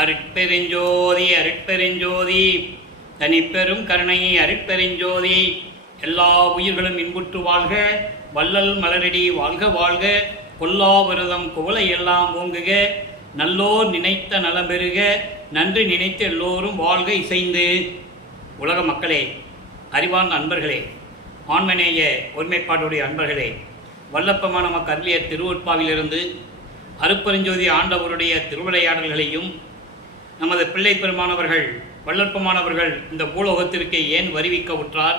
அருட்பெருஞ்சோதி அருட்பெருஞ்சோதி தனிப்பெரும் கருணை அருட்பெருஞ்சோதி. எல்லா உயிர்களும் இன்புற்று வாழ்க, வள்ளல் மலரடி வாழ்க வாழ்க, கொல்லா விரதம் குவளை எல்லாம் ஓங்குக, நல்லோர் நினைத்த நலம் பெறுக, நன்றி நினைத்து எல்லோரும் வாழ்க இசைந்து. உலக மக்களே, அறிவார்ந்த அன்பர்களே, ஆன்மநேய ஒருமைப்பாடுடைய அன்பர்களே, வல்லப்பமான நமக்கு அருளிய திருவொற்பாவிலிருந்து அருட்பெருஞ்சோதி ஆண்டவருடைய திருவிளையாடல்களையும் நமது பிள்ளை பெருமானவர்கள் வல்லற்பமானவர்கள் இந்த பூலோகத்திற்கு ஏன் வருவிக்க உற்றார்,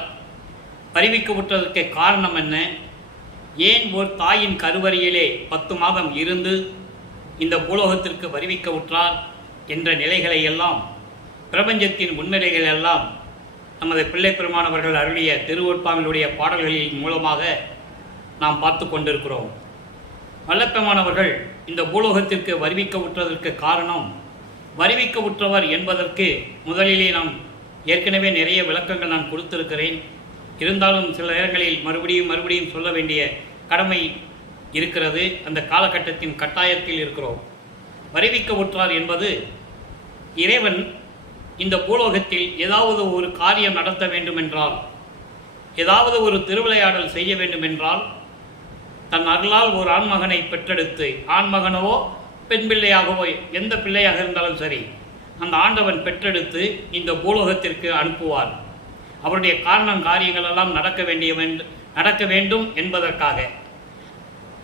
வருவிக்க உற்றதற்கு காரணம் என்ன, ஏன் ஒரு தாயின் கருவறையிலே 10 மாதம் இருந்து இந்த பூலோகத்திற்கு வருவிக்க உற்றார் என்ற நிலைகளை எல்லாம், பிரபஞ்சத்தின் முன்னிலைகள் எல்லாம் நமது பிள்ளை பெருமானவர்கள் அருளிய திருவொற்பாவினுடைய பாடல்களின் மூலமாக நாம் பார்த்து கொண்டிருக்கிறோம். வல்லப்பெருமானவர்கள் இந்த பூலோகத்திற்கு வருவிக்க உற்றதற்கு காரணம், வருவிக்க உற்றவர் என்பதற்கு முதலிலே நாம் ஏற்கனவே நிறைய விளக்கங்கள் நான் கொடுத்திருக்கிறேன். இருந்தாலும் சில நேரங்களில் மறுபடியும் சொல்ல வேண்டிய கடமை இருக்கிறது. அந்த காலகட்டத்தின் கட்டாயத்தில் இருக்கிறோம். வருவிக்க உற்றார் என்பது, இறைவன் இந்த பூலோகத்தில் ஏதாவது ஒரு காரியம் நடத்த வேண்டுமென்றால், ஏதாவது ஒரு திருவிளையாடல் செய்ய வேண்டுமென்றால், தன் அருளால் ஒரு ஆண்மகனை பெற்றெடுத்து, ஆண்மகனவோ பெண் பிள்ளையாகவோ எந்த பிள்ளையாக இருந்தாலும் சரி, அந்த ஆண்டவன் பெற்றெடுத்து இந்த பூலோகத்திற்கு அனுப்புவார். அவருடைய காரியங்கள் எல்லாம் நடக்க வேண்டும் என்பதற்காக.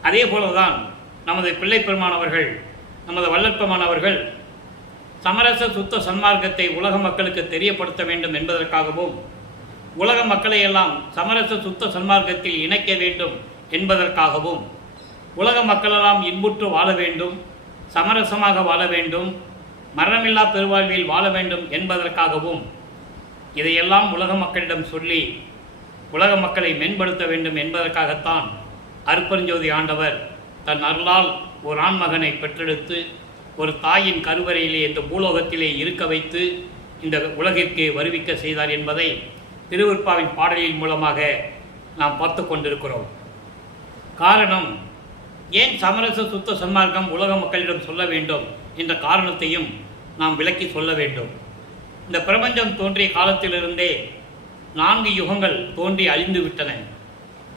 அதே போலதான் நமது பிள்ளை பெருமானவர்கள், நமது வல்லற்பமானவர்கள் சமரச சுத்த சன்மார்க்கத்தை உலக மக்களுக்கு தெரியப்படுத்த வேண்டும் என்பதற்காகவும், உலக மக்களை எல்லாம் சமரச சுத்த சன்மார்க்கத்தில் இணைக்க வேண்டும் என்பதற்காகவும், உலக மக்களெல்லாம் இன்புற்று வாழ வேண்டும், சமரசமாக வாழ வேண்டும், மரணமில்லா பெருவாழ்வில் வாழ வேண்டும் என்பதற்காகவும், இதையெல்லாம் உலக மக்களிடம் சொல்லி உலக மக்களை மேம்படுத்த வேண்டும் என்பதற்காகத்தான் அருட்பெருஞ்சோதி ஆண்டவர் தன் அருளால் ஒரு ஆண்மகனை பெற்றெடுத்து ஒரு தாயின் கருவறையிலே இந்த பூலோகத்திலே இருக்க வைத்து இந்த உலகிற்கு வருவிக்க செய்தார் என்பதை திருவொற்பாவின் பாடலின் மூலமாக நாம் பார்த்து கொண்டிருக்கிறோம். காரணம், ஏன் சமரச சுத்த சன்மார்க்கம் உலக மக்களிடம் சொல்ல வேண்டும் என்ற காரணத்தையும் நாம் விளக்கி சொல்ல வேண்டும். இந்த பிரபஞ்சம் தோன்றிய காலத்திலிருந்தே 4 யுகங்கள் தோன்றி அழிந்து விட்டன.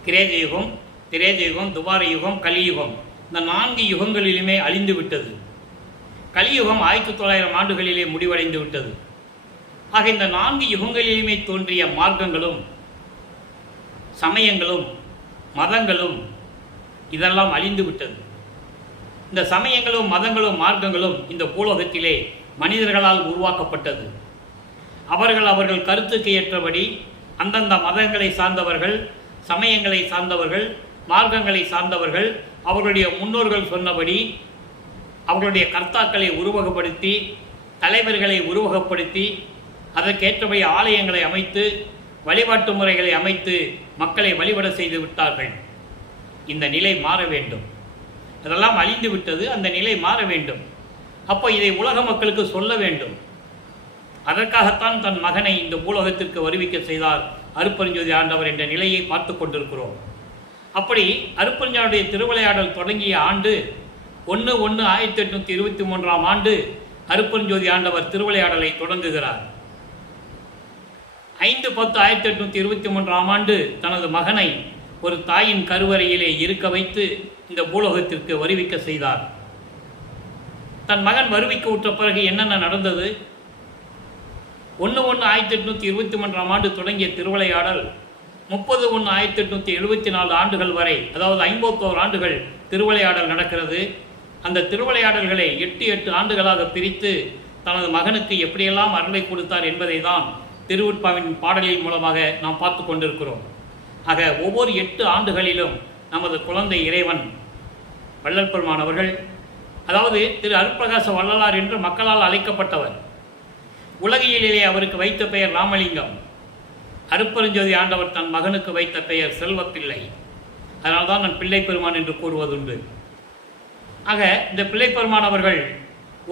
கிரேத யுகம், திரேத யுகம், துவார யுகம், கலியுகம். இந்த 4 யுகங்களிலுமே அழிந்து விட்டது. கலியுகம் 1900 ஆண்டுகளிலே முடிவடைந்து விட்டது. ஆக இந்த 4 யுகங்களிலுமே தோன்றிய மார்க்கங்களும் சமயங்களும் மதங்களும் இதெல்லாம் அழிந்து விட்டது. இந்த சமயங்களும் மதங்களும் மார்க்கங்களும் இந்த பூலோகத்திலே மனிதர்களால் உருவாக்கப்பட்டது. அவர்கள் கருத்துக்கு ஏற்றபடி அந்தந்த மதங்களை சார்ந்தவர்கள், சமயங்களை சார்ந்தவர்கள், மார்க்கங்களை சார்ந்தவர்கள் அவர்களுடைய முன்னோர்கள் சொன்னபடி அவர்களுடைய கர்த்தாக்களை உருவகப்படுத்தி, தலைவர்களை உருவகப்படுத்தி, அதற்கேற்றபடி ஆலயங்களை அமைத்து, வழிபாட்டு முறைகளை அமைத்து மக்களை வழிபட செய்து விட்டார்கள். இந்த நிலை மாற வேண்டும். அதெல்லாம் அழிந்து விட்டது. அந்த நிலை மாற வேண்டும். அப்போ இதை உலக மக்களுக்கு சொல்ல வேண்டும். அதற்காகத்தான் தன் மகனை இந்த பூலோகத்திற்கு வருவிக்க செய்தார் அருட்பெருஞ்சோதி ஆண்டவர் என்ற நிலையை பார்த்து கொண்டிருக்கிறோம். அப்படி அருட்பெருஞ்சோதியுடைய திருவிளையாடல் தொடங்கிய ஆண்டு 1/1/1823 ஆண்டு அருட்பெருஞ்சோதி ஆண்டவர் திருவிளையாடலை தொடங்குகிறார். 5/10/1823 ஆண்டு தனது மகனை ஒரு தாயின் கருவறையிலே இருக்க வைத்து இந்த பூலோகத்திற்கு வருவிக்க செய்தார். தன் மகன் வருவிக்க உற்ற பிறகு என்னென்ன நடந்தது? 1/1/1823 ஆண்டு தொடங்கிய திருவிளையாடல் 30/1/1874 ஆண்டுகள் வரை, அதாவது 51 ஆண்டுகள் திருவிளையாடல் நடக்கிறது. அந்த திருவிளையாடல்களை 8 ஆண்டுகளாக பிரித்து தனது மகனுக்கு எப்படியெல்லாம் அருளை கொடுத்தார் என்பதை தான் திருவொற்பாவின் பாடலின் மூலமாக நாம் பார்த்து கொண்டிருக்கிறோம். ஆக ஒவ்வொரு 8 ஆண்டுகளிலும் நமது குழந்தை இறைவன் வள்ளல் பெருமானவர்கள், அதாவது திரு அருட்பிரகாச வள்ளலார் என்று மக்களால் அழைக்கப்பட்டவர், உலகியலிலே அவருக்கு வைத்த பெயர் ராமலிங்கம். அருட்பெருஞ்சோதி ஆண்டவர் தன் மகனுக்கு வைத்த பெயர் செல்வப்பிள்ளை. அதனால்தான் நான் பிள்ளை பெருமான் என்று கூறுவதுண்டு. ஆக இந்த பிள்ளை பெருமானவர்கள்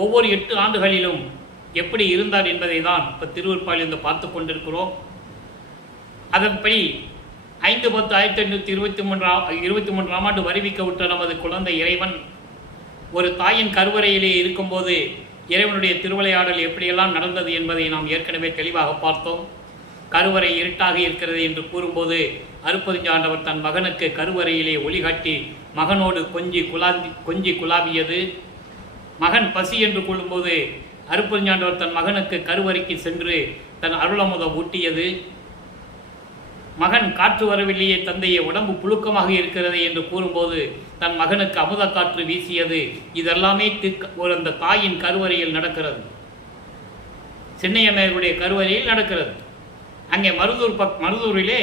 ஒவ்வொரு 8 ஆண்டுகளிலும் எப்படி இருந்தார் என்பதை தான் இப்போ திருவொற்பாவிலிருந்து பார்த்து கொண்டிருக்கிறோம். அதன்படி 5/10/1823 ஆண்டு வருவிக்க விட்ட நமது குழந்தை இறைவன் ஒரு தாயின் கருவறையிலே இருக்கும்போது இறைவனுடைய திருவிளையாடல் எப்படியெல்லாம் நடந்தது என்பதை நாம் ஏற்கனவே தெளிவாக பார்த்தோம். கருவறை இருட்டாக இருக்கிறது என்று கூறும்போது அருட்பெருஞ்சாண்டவர் தன் மகனுக்கு கருவறையிலே ஒளிகாட்டி மகனோடு கொஞ்சி குலாவியது. மகன் பசி என்று கொள்ளும்போது அருட்பெருஞ்சாண்டவர் தன் மகனுக்கு கருவறைக்கு சென்று தன் அருளமுதம் ஊட்டியது. மகன் காற்று வரவில்லையே தந்தையை, உடம்பு புழுக்கமாக இருக்கிறது என்று கூறும்போது தன் மகனுக்கு அமுத காற்று வீசியது. இதெல்லாமே அந்த தாயின் கருவறையில் நடக்கிறது, சின்னையம்மையருடைய கருவறையில் நடக்கிறது. அங்கே மருதூரிலே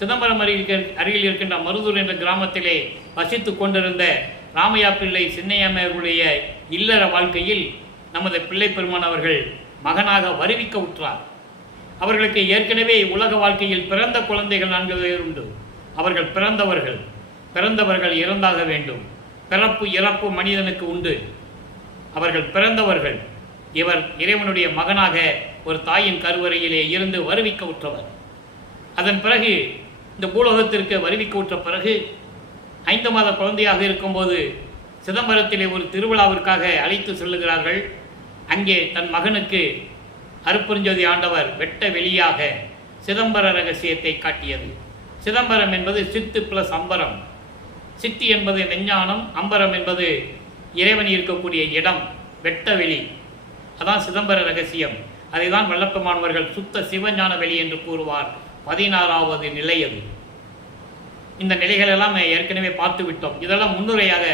சிதம்பரம் அருகில் இருக்கின்ற மருதூர் என்ற கிராமத்திலே வசித்து கொண்டிருந்த ராமையா பிள்ளை சின்னையம்மையருடைய இல்லற வாழ்க்கையில் நமது பிள்ளை பெருமான் அவர்கள் மகனாக வருவிக்க உற்றார். அவர்களுக்கு ஏற்கனவே உலக வாழ்க்கையில் பிறந்த குழந்தைகள் 4 பேர் உண்டு. அவர்கள் பிறந்தவர்கள் இறந்தாக வேண்டும். பிறப்பு இறப்பு மனிதனுக்கு உண்டு. அவர்கள் பிறந்தவர்கள். இவர் இறைவனுடைய மகனாக ஒரு தாயின் கருவறையிலே இருந்து வருவிக்க உற்றவர். அதன் பிறகு இந்த பூலோகத்திற்கு வருவிக்க உற்ற பிறகு 5 மாத குழந்தையாக இருக்கும்போது சிதம்பரத்திலே ஒரு திருவிழாவிற்காக அழைத்து செல்லுகிறார்கள். அங்கே தன் மகனுக்கு அருட்பெருஞ்சோதி ஆண்டவர் வெட்ட வெளியாக சிதம்பர ரகசியத்தை காட்டியது. சிதம்பரம் என்பது சித்து பிளஸ் அம்பரம். சித்தி என்பது மெஞ்ஞானம், அம்பரம் என்பது இறைவன் இருக்கக்கூடிய இடம், வெட்ட வெளி. அதான் சிதம்பர ரகசியம். அதை தான் வல்லப்பெருமானவர்கள் சுத்த சிவஞான வெளி என்று கூறுவார். 16வது நிலை அது. இந்த நிலைகளெல்லாம் ஏற்கனவே பார்த்து விட்டோம். இதெல்லாம் முன்னுரையாக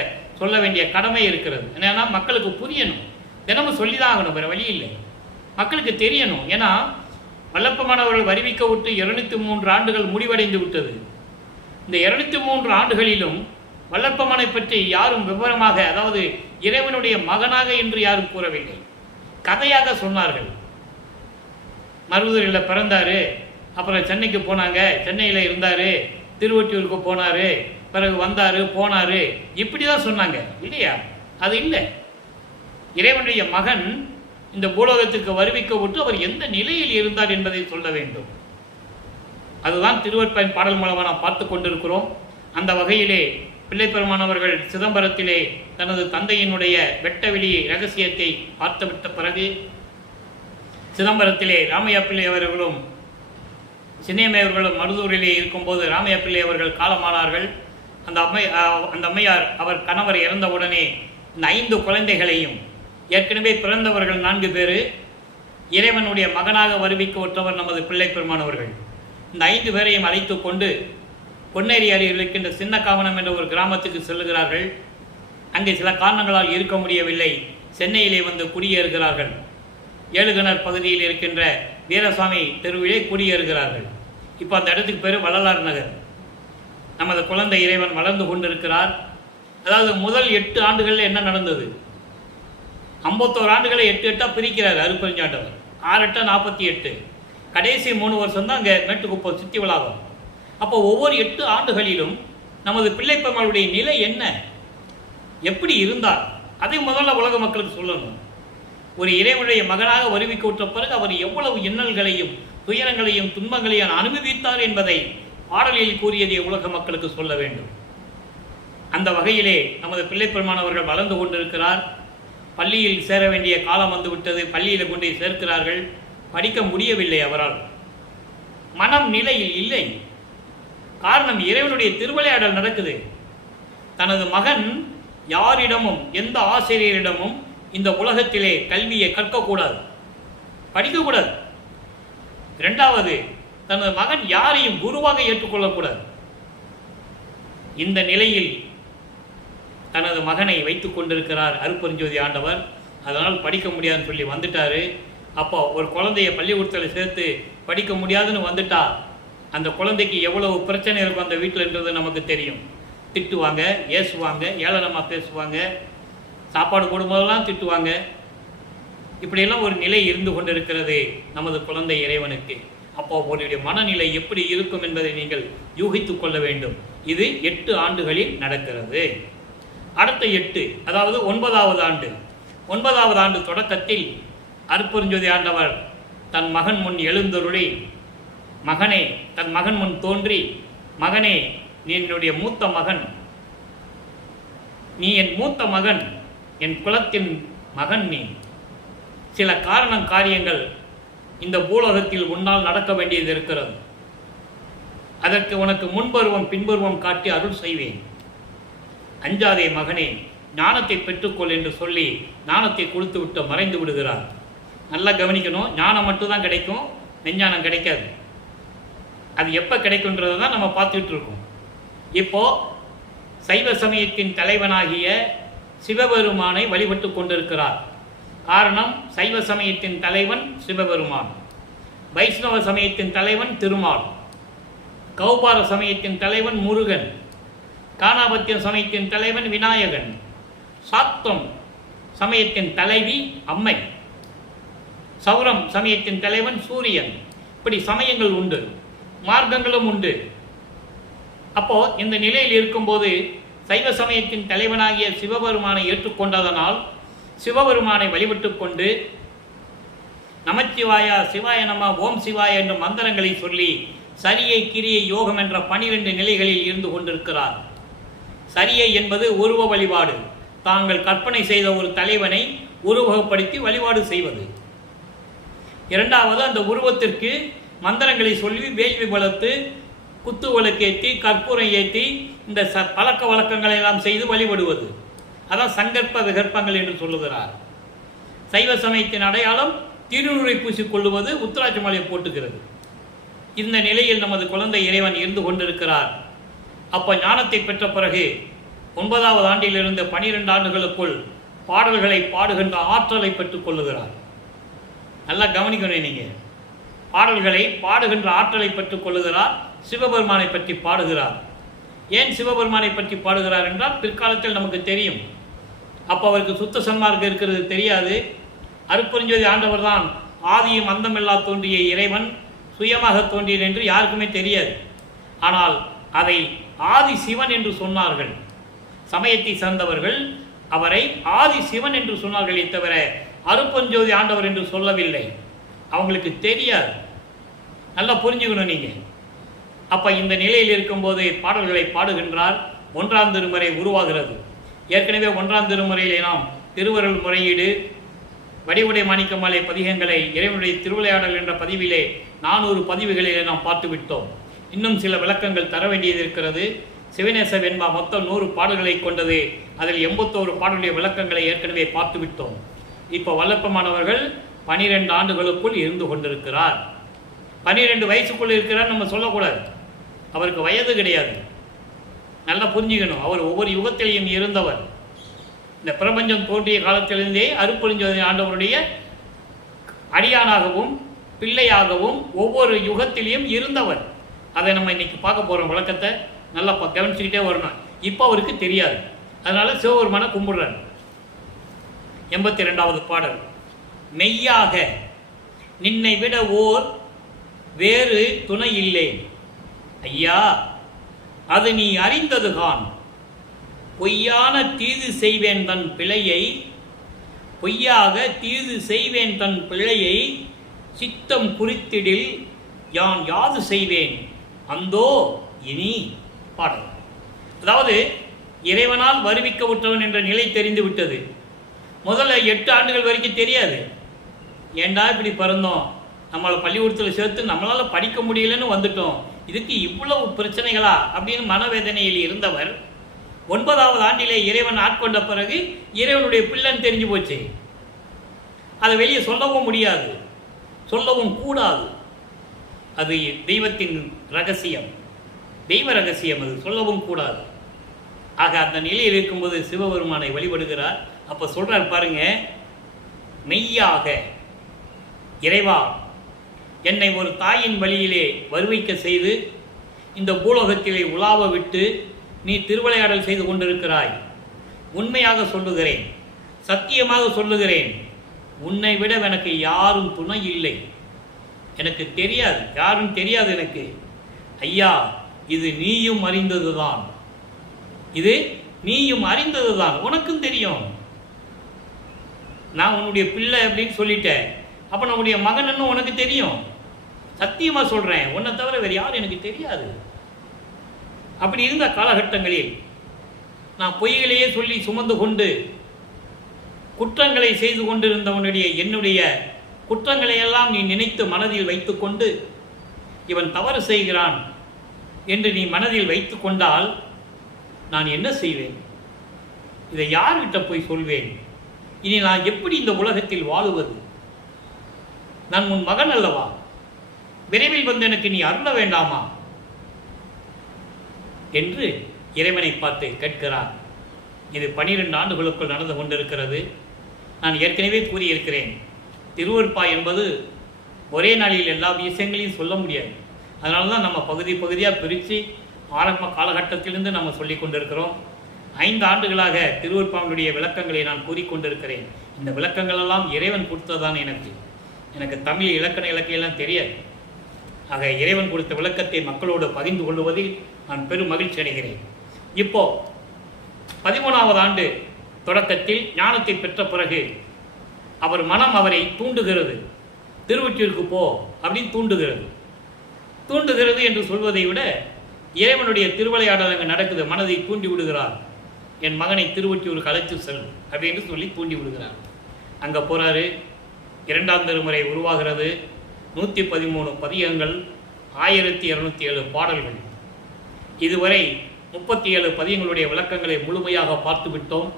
சொல்ல வேண்டிய கடமை இருக்கிறது. ஏன்னா மக்களுக்கு புரியணும், தினமும் சொல்லிதான் ஆகணும், வேறு வழி இல்லை. மக்களுக்கு தெரியணும். ஏன்னா வல்லப்பெருமானவர்கள் வருவிக்க விட்டு 203 ஆண்டுகள் முடிவடைந்து விட்டது. இந்த 203 ஆண்டுகளிலும் வல்லப்பெருமானை பற்றி யாரும் விவரமாக, அதாவது இறைவனுடைய மகனாக என்று யாரும் கூறவில்லை. கதையாக சொன்னார்கள். மருதூரில் பிறந்தார், அப்புறம் சென்னைக்கு போனாங்க, சென்னையில் இருந்தார், திருவொற்றியூருக்கு போனார், பிறகு வந்தார் போனார், இப்படி தான் சொன்னாங்க இல்லையா? அது இல்லை. இறைவனுடைய மகன் இந்த பூலோகத்துக்கு வருவிக்க விட்டு அவர் எந்த நிலையில் இருந்தார் என்பதை சொல்ல வேண்டும். அதுதான் திருவற்பயன் பாடல் மூலமாக நாம் பார்த்து கொண்டிருக்கிறோம். அந்த வகையிலே பிள்ளை பெருமானவர்கள் சிதம்பரத்திலே தனது தந்தையினுடைய வெட்டவெளி ரகசியத்தை பார்த்துவிட்ட பிறகு சிதம்பரத்திலே ராமையா பிள்ளை அவர்களும் சின்னையம்மையவர்களும் மருதூரிலே இருக்கும்போது ராமையா பிள்ளை அவர்கள் காலமானார்கள். அந்த அம்மையார் அவர் கணவர் இறந்தவுடனே இந்த 5 குழந்தைகளையும், ஏற்கனவே பிறந்தவர்கள் 4 பேர், இறைவனுடைய மகனாக வருவிக்க உற்றவர் நமது பிள்ளை பெருமானவர்கள், இந்த 5 பேரையும் அழைத்து கொண்டு பொன்னேரி அருகில் இருக்கின்ற சின்ன காவனம் என்ற ஒரு கிராமத்துக்கு செல்லுகிறார்கள். அங்கே சில காரணங்களால் இருக்க முடியவில்லை. சென்னையிலே வந்து குடியேறுகிறார்கள். ஏழுகிணர் பகுதியில் இருக்கின்ற வீரசாமி தெருவிலே குடியேறுகிறார்கள். இப்போ அந்த இடத்துக்கு பேர் வள்ளலார் நகர். நமது குழந்தை இறைவன் வளர்ந்து கொண்டிருக்கிறார். அதாவது முதல் 8 ஆண்டுகளில் என்ன நடந்தது? 51 ஆண்டுகளை 8 பிரிக்கிறார் அருட்பெருஞ்சாண்டவர். 6 8 48. கடைசி 3 வருஷம் தான் அங்கே மேட்டுக்குப்பம் சித்தி விழாவும். அப்போ ஒவ்வொரு 8 ஆண்டுகளிலும் நமது பிள்ளை பெருமாளுடைய நிலை என்ன, எப்படி இருந்தார், அதை முதல்ல உலக மக்களுக்கு சொல்லணும். ஒரு இறைவனுடைய மகனாக வருவிக்க விட்ட பிறகு அவர் எவ்வளவு இன்னல்களையும் துயரங்களையும் துன்பங்களையும் அனுபவித்தார் என்பதை பாடலில் கூறியதை உலக மக்களுக்கு சொல்ல வேண்டும். அந்த வகையிலே நமது பிள்ளை பெருமானவர்கள் வளர்ந்து கொண்டிருக்கிறார். பள்ளியில் சேர வேண்டிய காலம் வந்துவிட்டது. பள்ளியில் கொண்டு சேர்க்கிறார்கள். படிக்க முடியவில்லை அவரால். மனம் நிலையில் இல்லை. காரணம், இறைவனுடைய திருவிளையாடல் நடக்குது. தனது மகன் யாரிடமும் எந்த ஆசிரியரிடமும் இந்த உலகத்திலே கல்வியை கற்கக்கூடாது, படிக்கக்கூடாது. 2வது, தனது மகன் யாரையும் குருவாக ஏற்றுக்கொள்ளக்கூடாது. இந்த நிலையில் தனது மகனை வைத்துக் கொண்டிருக்கிறார் அருட்பெருஞ்சோதி ஆண்டவர். அதனால் படிக்க முடியாதுன்னு சொல்லி வந்துட்டார். அப்போ ஒரு குழந்தைய பள்ளிக்கூடத்தில் சேர்த்து படிக்க முடியாதுன்னு வந்துட்டா அந்த குழந்தைக்கு எவ்வளவு பிரச்சனை இருக்கும் அந்த வீட்டில்ன்றது நமக்கு தெரியும். திட்டுவாங்க, ஏசுவாங்க, ஏளனமாக பேசுவாங்க, சாப்பாடு போடும்போதெல்லாம் திட்டுவாங்க. இப்படியெல்லாம் ஒரு நிலை இருந்து கொண்டிருக்கிறது நமது குழந்தை இறைவனுக்கு. அப்போ அவருடைய மனநிலை எப்படி இருக்கும் என்பதை நீங்கள் யூகித்து கொள்ள வேண்டும். இது 8 ஆண்டுகளில் நடக்கிறது. அடுத்த 8, அதாவது 9வது ஆண்டு. 9வது ஆண்டு தொடக்கத்தில் அருட்பெருஞ்சோதி ஆண்டவர் தன் மகன் முன் எழுந்தருளி, மகனே, தன் மகன் முன் தோன்றி, மகனே, நீ என்னுடைய மூத்த மகன், நீ என் மூத்த மகன், என் குலத்தின் மகன், நீ சில காரியங்கள் இந்த பூலோகத்தில் உன்னால் நடக்க வேண்டியது இருக்கிறது. அதற்கு உனக்கு முன்பருவம் பின்பருவம் காட்டி அருள் செய்வேன். அஞ்சாதே மகனே, ஞானத்தை பெற்றுக்கொள் என்று சொல்லி ஞானத்தை கொடுத்து விட்டு மறைந்து விடுகிறார். நல்லா கவனிக்கணும், ஞானம் மட்டும்தான் கிடைக்கும், மெஞ்ஞானம் கிடைக்காது. அது எப்போ கிடைக்கும்ன்றதை தான் நம்ம பார்த்துக்கிட்டு இருக்கோம். இப்போது சைவ சமயத்தின் தலைவனாகிய சிவபெருமானை வழிபட்டு கொண்டிருக்கிறார். காரணம், சைவ சமயத்தின் தலைவன் சிவபெருமான், வைஷ்ணவ சமயத்தின் தலைவன் திருமால், கௌபார சமயத்தின் தலைவன் முருகன், காணாபத்திய சமயத்தின் தலைவன் விநாயகன், சாத்தம் சமயத்தின் தலைவி அம்மை, சௌரம் சமயத்தின் தலைவன் சூரியன். இப்படி சமயங்கள் உண்டு, மார்க்கங்களும் உண்டு. அப்போ இந்த நிலையில் இருக்கும்போது சைவ சமயத்தின் தலைவனாகிய சிவபெருமானை ஏற்றுக்கொண்டதனால் சிவபெருமானை வழிபட்டு கொண்டு நமச்சிவாயா, சிவாய நம, ஓம் சிவாய என்ற மந்திரங்களை சொல்லி சரியை கிரியை யோகம் என்ற 12 நிலைகளில் இருந்து கொண்டிருக்கிறார். சரியை என்பது உருவ வழிபாடு, தாங்கள் கற்பனை செய்த ஒரு தலைவனை உருவகப்படுத்தி வழிபாடு செய்வது. இரண்டாவது, அந்த உருவத்திற்கு மந்திரங்களை சொல்லி வேள்வி வளர்த்து குத்து விளக்கேற்றி கற்பூரம் ஏற்றி இந்த பழக்க வழக்கங்களை எல்லாம் செய்து வழிபடுவது. அதான் சங்கற்ப விகற்பங்கள் என்று சொல்லுகிறார். சைவ சமயத்தின் அடையாளம் திருநூறை பூசிக்கொள்ளுவது, உத்திராட்ச மாலையை போட்டுகிறது. இந்த நிலையில் நமது குழந்தை இறைவன் இருந்து கொண்டிருக்கிறார். அப்போ ஞானத்தை பெற்ற பிறகு 9வது ஆண்டிலிருந்து 12 ஆண்டுகளுக்குள் பாடல்களை பாடுகின்ற ஆற்றலை பெற்றுக் கொள்ளுகிறார். நல்லா கவனிக்கணும், நீங்கள் பாடல்களை பாடுகின்ற ஆற்றலை பெற்றுக் கொள்ளுகிறார். சிவபெருமானை பற்றி பாடுகிறார். ஏன் சிவபெருமானை பற்றி பாடுகிறார் என்றால் பிற்காலத்தில் நமக்கு தெரியும். அப்போ அவருக்கு சுத்த சன்மார்க்கம் இருக்கிறது தெரியாது. அருட்பெருஞ்சோதி ஆண்டவர் தான் ஆதியும் அந்தமில்லா தோன்றிய இறைவன், சுயமாக தோன்றியது என்று யாருக்குமே தெரியாது. ஆனால் அதை ஆதி சிவன் என்று சொன்னார்கள். சமயத்தை சார்ந்தவர்கள் அவரை ஆதி சிவன் என்று சொன்னார்களே தவிர அருட்பெருஞ்சோதி ஆண்டவர் என்று சொல்லவில்லை. அவங்களுக்கு தெரியாது. நல்லா புரிஞ்சுக்கணும் நீங்கள். அப்போ இந்த நிலையில் இருக்கும்போது பாடல்களை பாடுகின்றார். 1ஆம் திருமுறை உருவாகிறது. ஏற்கனவே 1ஆம் திருமுறையிலே நாம் திருவருள் முறையீடு, வடிவுடை மாணிக்கமாலை பதிகங்களை இறைவனுடைய திருவிளையாடல் என்ற பதிவிலே 400 பதிவுகளிலே நாம் பார்த்துவிட்டோம். இன்னும் சில விளக்கங்கள் தர வேண்டியது இருக்கிறது. சிவநேச வெண்பா மொத்தம் 100 பாடல்களை கொண்டது. அதில் 81 பாடலுடைய விளக்கங்களை ஏற்கனவே பார்த்துவிட்டோம். இப்போ வல்லப்பமானவர்கள் 12 ஆண்டுகளுக்குள் இருந்து கொண்டிருக்கிறார். 12 வயசுக்குள் இருக்கிறார் நம்ம சொல்லக்கூடாது. அவருக்கு வயது கிடையாது. நல்லா புரிஞ்சுக்கணும். அவர் ஒவ்வொரு யுகத்திலையும் இருந்தவர். இந்த பிரபஞ்சம் தோன்றிய காலத்திலிருந்தே அருட்பெருஞ்சோதி ஆண்டவருடைய அடியானாகவும் பிள்ளையாகவும் ஒவ்வொரு யுகத்திலையும் இருந்தவர். அதை நம்ம இன்னைக்கு பார்க்க போகிறோம். விளக்கத்தை நல்லா கவனிச்சுக்கிட்டே வரணும். இப்போ அவருக்கு தெரியாது. அதனால சிவபெருமானை கும்பிடுறார். 82வது பாடல். மெய்யாக நின்னை விட ஓர் வேறு துணை இல்லை ஐயா, அது நீ அறிந்ததுகான். பொய்யான தீது செய்வேன் தன் பிழையை, பொய்யாக தீது செய்வேன் தன் பிழையை சித்தம் குறித்திடில் யான் யாது செய்வேன் அந்தோ இனி. பாடல். அதாவது இறைவனால் வருவிக்க விட்டவன் என்ற நிலை தெரிந்து விட்டது. முதல்ல 8 ஆண்டுகள் வரைக்கும் தெரியாது. ஏண்டா இப்படி பிறந்தோம், நம்மளை பள்ளிக்கூடத்தில் சேர்த்து நம்மளால் படிக்க முடியலன்னு வந்துட்டோம், இதுக்கு இவ்வளவு பிரச்சனைகளா அப்படின்னு மனவேதனையில் இருந்தவர் 9வது ஆண்டிலே இறைவன் ஆட்கொண்ட பிறகு இறைவனுடைய பிள்ளைன்னு தெரிஞ்சு போச்சு. அதை வெளியே சொல்லவும் முடியாது, சொல்லவும் கூடாது. அது தெய்வத்தின் ரகசியம், தெய்வ ரகசியம். அது சொல்லவும் கூடாது. ஆக அந்த நிலையில் இருக்கும்போது சிவபெருமானை வழிபடுகிறார். அப்போ சொல்றார் பாருங்க, மெய்யாக இறைவா, என்னை ஒரு தாயின் வழியிலே வருவிக்க செய்து இந்த பூலோகத்திலே உலாவ விட்டு நீ திருவிளையாடல் செய்து கொண்டிருக்கிறாய். உண்மையாக சொல்லுகிறேன், சத்தியமாக சொல்லுகிறேன், உன்னை விட எனக்கு யாரும் துணை இல்லை. எனக்கு தெரியாது, யாரும் தெரியாது எனக்கு. ஐயா, இது நீயும் அறிந்ததுதான், இது நீயும் அறிந்ததுதான், உனக்கும் தெரியும். நான் உன்னுடைய பிள்ளை அப்படின்னு சொல்லிட்டேன். அப்போ நம்முடைய மகன் உனக்கு தெரியும். சத்தியமாக சொல்கிறேன், உன்னை தவிர வேறு யாரும் எனக்கு தெரியாது. அப்படி இருந்த காலகட்டங்களில் நான் பொய்களையே சொல்லி சுமந்து கொண்டு குற்றங்களை செய்து கொண்டிருந்தவனுடைய என்னுடைய குற்றங்களை எல்லாம் நீ நினைத்து மனதில் வைத்துக்கொண்டு இவன் தவறு செய்கிறான் என்று நீ மனதில் வைத்து கொண்டால் நான் என்ன செய்வேன்? இதை யார்கிட்ட போய் சொல்வேன்? இனி நான் எப்படி இந்த உலகத்தில் வாழுவது? நான் உன் மகன் அல்லவா? விரைவில் வந்து எனக்கு நீ அருள வேண்டாமா என்று இறைவனை பார்த்து கேட்கிறார். இது 12 ஆண்டுகளுக்குள் நடந்து கொண்டிருக்கிறது. நான் ஏற்கனவே கூறியிருக்கிறேன், திருவருட்பா என்பது ஒரே நாளில் எல்லா விஷயங்களையும் சொல்ல முடியாது. அதனால தான் நம்ம பகுதி பகுதியாக பிரித்து ஆரம்ப காலகட்டத்திலிருந்து நம்ம சொல்லி கொண்டிருக்கிறோம். 5 ஆண்டுகளாக திருவருட்பாவினுடைய விளக்கங்களை நான் கூறிக்கொண்டிருக்கிறேன். இந்த விளக்கங்களெல்லாம் இறைவன் கொடுத்ததான் எனக்கு தமிழ் இலக்கண இலக்கியெல்லாம் தெரியாது. ஆக இறைவன் கொடுத்த விளக்கத்தை மக்களோடு பகிர்ந்து கொள்வதில் நான் பெரும் மகிழ்ச்சி அடைகிறேன். இப்போ 13வது ஆண்டு தொடக்கத்தில் ஞானத்தை பெற்ற பிறகு அவர் மனம் அவரை தூண்டுகிறது. திருவொற்றியூருக்கு போ அப்படின்னு தூண்டுகிறது என்று சொல்வதை விட இறைவனுடைய திருவிளையாடல் அங்கே நடக்குது. மனதை தூண்டி விடுகிறார். என் மகனை திருவொற்றியூருக்கு அழைத்து செல் அப்படின்னு சொல்லி தூண்டி விடுகிறார். அங்கே போகிறாரு. 2ஆம் திருமுறை உருவாகிறது. 113 பதிகங்கள், 1207 பாடல்கள். இதுவரை 37 பதிகங்களுடைய விளக்கங்களை முழுமையாக பார்த்துவிட்டோம்.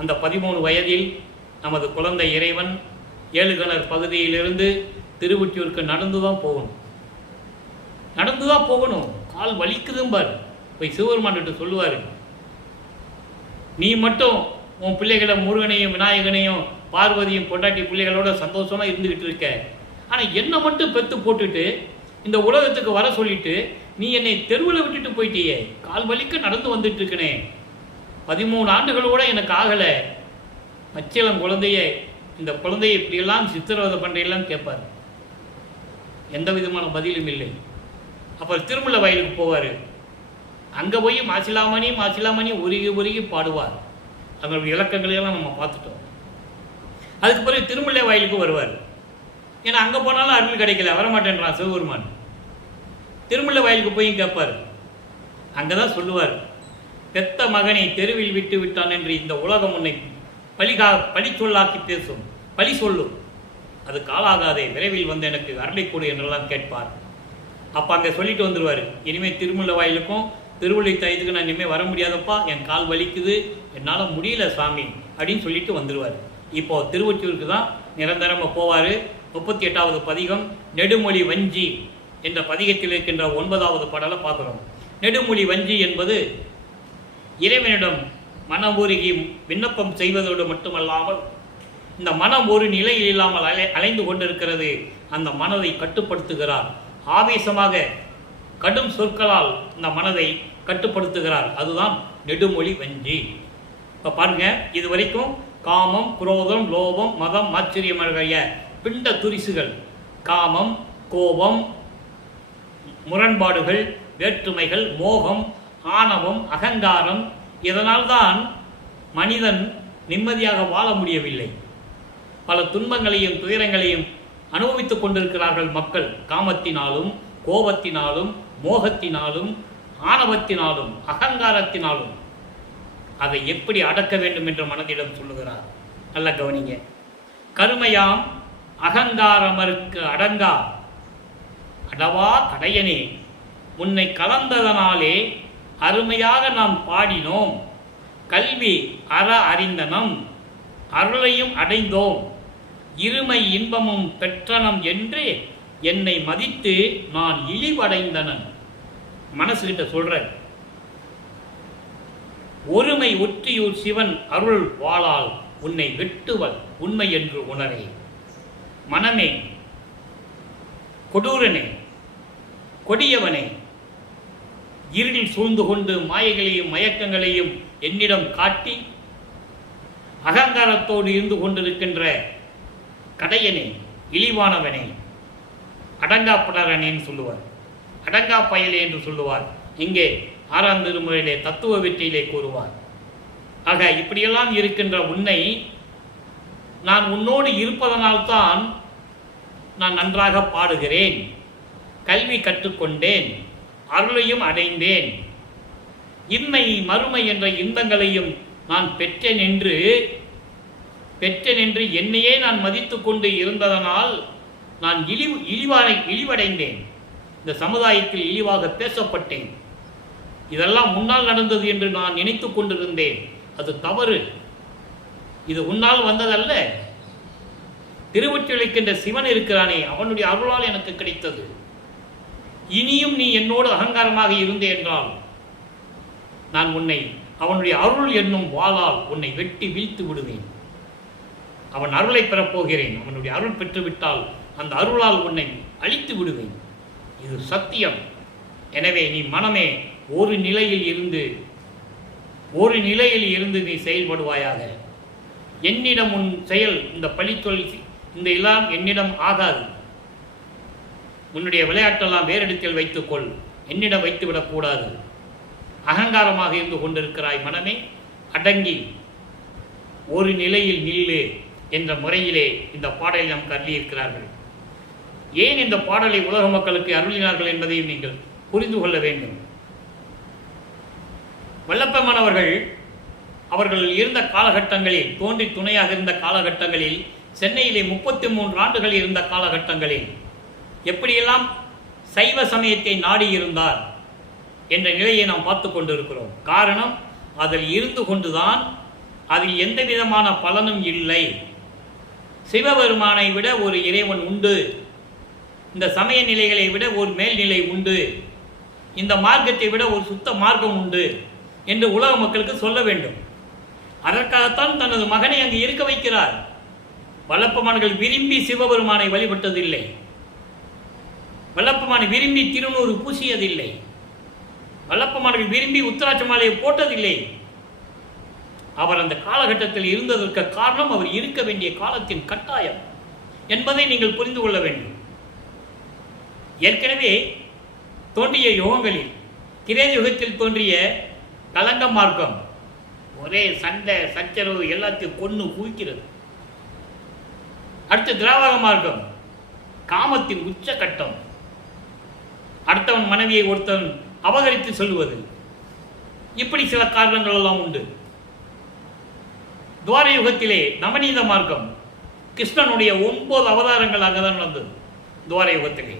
அந்த 13 வயதில் நமது குழந்தை இறைவன் ஏழுகணர் பகுதியிலிருந்து திருவொற்றியூருக்கு நடந்து தான் போகணும். கால் வலிக்குதும்பார். போய் சிவபெருமான்கிட்ட சொல்லுவார், நீ மட்டும் உன் பிள்ளைகளை முருகனையும் விநாயகனையும் பார்வதியும் பொண்டாட்டி பிள்ளைகளோட சந்தோஷமா இருந்துகிட்டு இருக்க, ஆனால் என்னை மட்டும் பெத்து போட்டுட்டு இந்த உலகத்துக்கு வர சொல்லிட்டு நீ என்னை தெருவில் விட்டுட்டு போயிட்டியே, கால் வலிக்க நடந்து வந்துட்டு இருக்கனே, 13 ஆண்டுகளோட எனக்கு ஆகலை, பச்சிளம் குழந்தைய இந்த குழந்தையை இப்படியெல்லாம் சித்திரவதை பண்ணுறீங்களான்னு கேட்பார். எந்த விதமான பதிலும் இல்லை. அப்புறம் திருமலை வயலுக்கு போவார். அங்கே போய் மாசிலாமணி உருகி பாடுவார். அதனுடைய இலக்கங்களையெல்லாம் நம்ம பார்த்துட்டோம். அதுக்கு பிறகு திருமலை வயலுக்கு வருவார். ஏன்னா அங்கே போனாலும் அருள் கிடைக்கல, வரமாட்டேன்றான் சிவபெருமான். திருமலை வயலுக்கு போய் கேட்பார். அங்கே தான் சொல்லுவார், பெத்த மகனை தெருவில் விட்டு விட்டான் என்று இந்த உலகம் உன்னை பழி சொல்லாக்கி பேசும், பழி சொல்லும், அது காலாகாதே, விரைவில் வந்து எனக்கு அருளை கொடு என்றெல்லாம் கேட்பார். அப்போ அங்கே சொல்லிட்டு வந்துடுவார், இனிமேல் திருமலை வாயிலுக்கும் திருவள்ளி தயத்துக்கு நான் இனிமேல் வர முடியாதப்பா, என் கால் வலிக்குது, என்னால் முடியல சாமி அப்படின்னு சொல்லிட்டு வந்துடுவார். இப்போது திருவொற்றியூருக்கு தான் நிரந்தரமாக போவார். 38வது பதிகம் நெடுமொழி வஞ்சி என்ற பதிகத்தில் இருக்கின்ற 9வது பாடலை பார்க்குறோம். நெடுமொழி வஞ்சி என்பது இறைவனிடம் மனமுருகி விண்ணப்பம் செய்வதோடு மட்டுமல்லாமல் இந்த மனம் ஒரு நிலையில் இல்லாமல் அலைந்து கொண்டிருக்கிறது. அந்த மனதை கட்டுப்படுத்துகிறார். ஆவேசமாக கடும் சொற்களால் இந்த மனதை கட்டுப்படுத்துகிறார். அதுதான் நெடுமொழி வஞ்சி. இப்போ பாருங்க, இது வரைக்கும் காமம், குரோதம், லோபம், மதம், ஆச்சரியமடைய பிண்ட துரிசுகள், காமம், கோபம், முரண்பாடுகள், வேற்றுமைகள், மோகம், ஆணவம், அகங்காரம், இதனால்தான் மனிதன் நிம்மதியாக வாழ முடியவில்லை. பல துன்பங்களையும் துயரங்களையும் அனுபவித்துக் கொண்டிருக்கிறார்கள் மக்கள். காமத்தினாலும், கோபத்தினாலும், மோகத்தினாலும், ஆணவத்தினாலும், அகங்காரத்தினாலும். அதை எப்படி அடக்க வேண்டும் என்று மனதிடம் சொல்லுகிறார். நல்ல கவனிங்க. கருமையாம் அகங்காரமருக்கு அடங்கா அடவா கடையனே, உன்னை கலந்ததனாலே அருமையாக நாம் பாடினோம், கல்வி அற அறிந்தனம், அருளையும் அடைந்தோம், இருமை இன்பமும் பெற்றனம் என்று என்னை மதித்து நான் இழிவடைந்தனன். மனசுகிட்ட சொல்ற, ஒருமை ஒற்றியூர் சிவன் அருள் வாழால் உன்னை வெட்டுவல் உண்மை என்று உணரே. மனமே, கொடூரனே, கொடியவனே, இருளில் சூழ்ந்து கொண்டு மாயைகளையும் மயக்கங்களையும் என்னிடம் காட்டி அகங்காரத்தோடு இருந்து கொண்டிருக்கின்ற கடையனே, இழிவானவனே, அடங்காப்படரனேன்னு சொல்லுவார். அடங்கா பயலே என்று சொல்லுவார். இங்கே 6ஆம் திருமுறையிலே தத்துவ வெற்றியிலே கூறுவார். ஆக இப்படியெல்லாம் இருக்கின்ற உன்னை நான் உன்னோடு இருப்பதனால்தான் நான் நன்றாக பாடுகிறேன், கல்வி கற்றுக்கொண்டேன், அருளையும் அடைந்தேன், இன்மை மறுமை என்ற இன்பங்களையும் நான் பெற்றேன் என்று பெற்றேன் என்று என்னையே நான் மதித்து கொண்டு இருந்ததனால் நான் இழிவடைந்தேன். இந்த சமுதாயத்தில் இழிவாக பேசப்பட்டேன். இதெல்லாம் முன்னால் நடந்தது என்று நான் நினைத்து கொண்டிருந்தேன். அது தவறு. இது உன்னால் வந்ததல்ல. திருவொற்றியுழைக்கின்ற சிவன் இருக்கிறானே, அவனுடைய அருளால் எனக்கு கிடைத்தது. இனியும் நீ என்னோடு அகங்காரமாக இருந்தே என்றால் நான் உன்னை அவனுடைய அருள் என்னும் வாளால் உன்னை வெட்டி வீழ்த்து விடுவேன். அவன் அருளை பெறப்போகிறேன். அவனுடைய அருள் பெற்றுவிட்டால் அந்த அருளால் உன்னை அழித்து விடுவேன். இது சத்தியம். எனவே நீ மனமே ஒரு நிலையில் இருந்து நீ செயல்படுவாயாக. என்னிடம் உன் செயல், இந்த பழித்தொழில், இந்த எல்லாம் என்னிடம் ஆகாது. உன்னுடைய விளையாட்டெல்லாம் வேறிடத்தில் வைத்துக்கொள், என்னிடம் வைத்துவிடக்கூடாது. அகங்காரமாக இருந்து கொண்டிருக்கிறாய் மனமே, அடங்கி ஒரு நிலையில் நில்லு என்ற முறையிலே இந்த பாடலை நமக்கு அருளியிருக்கிறார்கள். ஏன் இந்த பாடலை உலக மக்களுக்கு அருளினார்கள் என்பதையும் நீங்கள் புரிந்து கொள்ள வேண்டும். வல்லப்பெருமான் அவர்கள் இருந்த காலகட்டங்களில், தோன்றி துணையாக இருந்த காலகட்டங்களில், சென்னையிலே 33 ஆண்டுகள் இருந்த காலகட்டங்களில் எப்படியெல்லாம் சைவ சமயத்தை நாடி இருந்தார் என்ற நிலையை நாம் பார்த்து கொண்டிருக்கிறோம். காரணம், அதில் இருந்து கொண்டுதான் அதில் எந்த விதமான பலனும் இல்லை. சிவபெருமானை விட ஒரு இறைவன் உண்டு, இந்த சமய நிலைகளை விட ஒரு மேல்நிலை உண்டு, இந்த மார்க்கத்தை விட ஒரு சுத்த மார்க்கம் உண்டு என்று உலக மக்களுக்கு சொல்ல வேண்டும். அதற்காகத்தான் தனது மகனை அங்கு இருக்க வைக்கிறார். வல்லப்பெருமான்கள் விரும்பி சிவபெருமானை வழிபட்டதில்லை. வல்லப்பெருமானை விரும்பி திருநூறு பூசியதில்லை. வல்லப்பெருமான்கள் விரும்பி உத்தராட்ச மாலையை போட்டதில்லை. அவர் அந்த காலகட்டத்தில் இருந்ததற்கு காரணம் அவர் இருக்க வேண்டிய காலத்தின் கட்டாயம் என்பதை நீங்கள் புரிந்து கொள்ள வேண்டும். ஏற்கனவே தோன்றிய யுகங்களில், கிரேத யுகத்தில் தோன்றிய கலங்க மார்க்கம் ஒரே சண்டை சச்சரவு, எல்லாத்தையும் கொன்று குவிக்கிறது. அடுத்த திராவக மார்க்கம் காமத்தின் உச்சகட்டம், அடுத்தவன் மனைவியை ஒருத்தவன் அபகரித்து சொல்லுவது, இப்படி சில காரணங்கள் எல்லாம் உண்டு. துவார யுகத்திலே நவநீத மார்க்கம், கிருஷ்ணனுடைய 9 அவதாரங்கள் அங்கதான் நடந்தது துவார யுகத்திலே.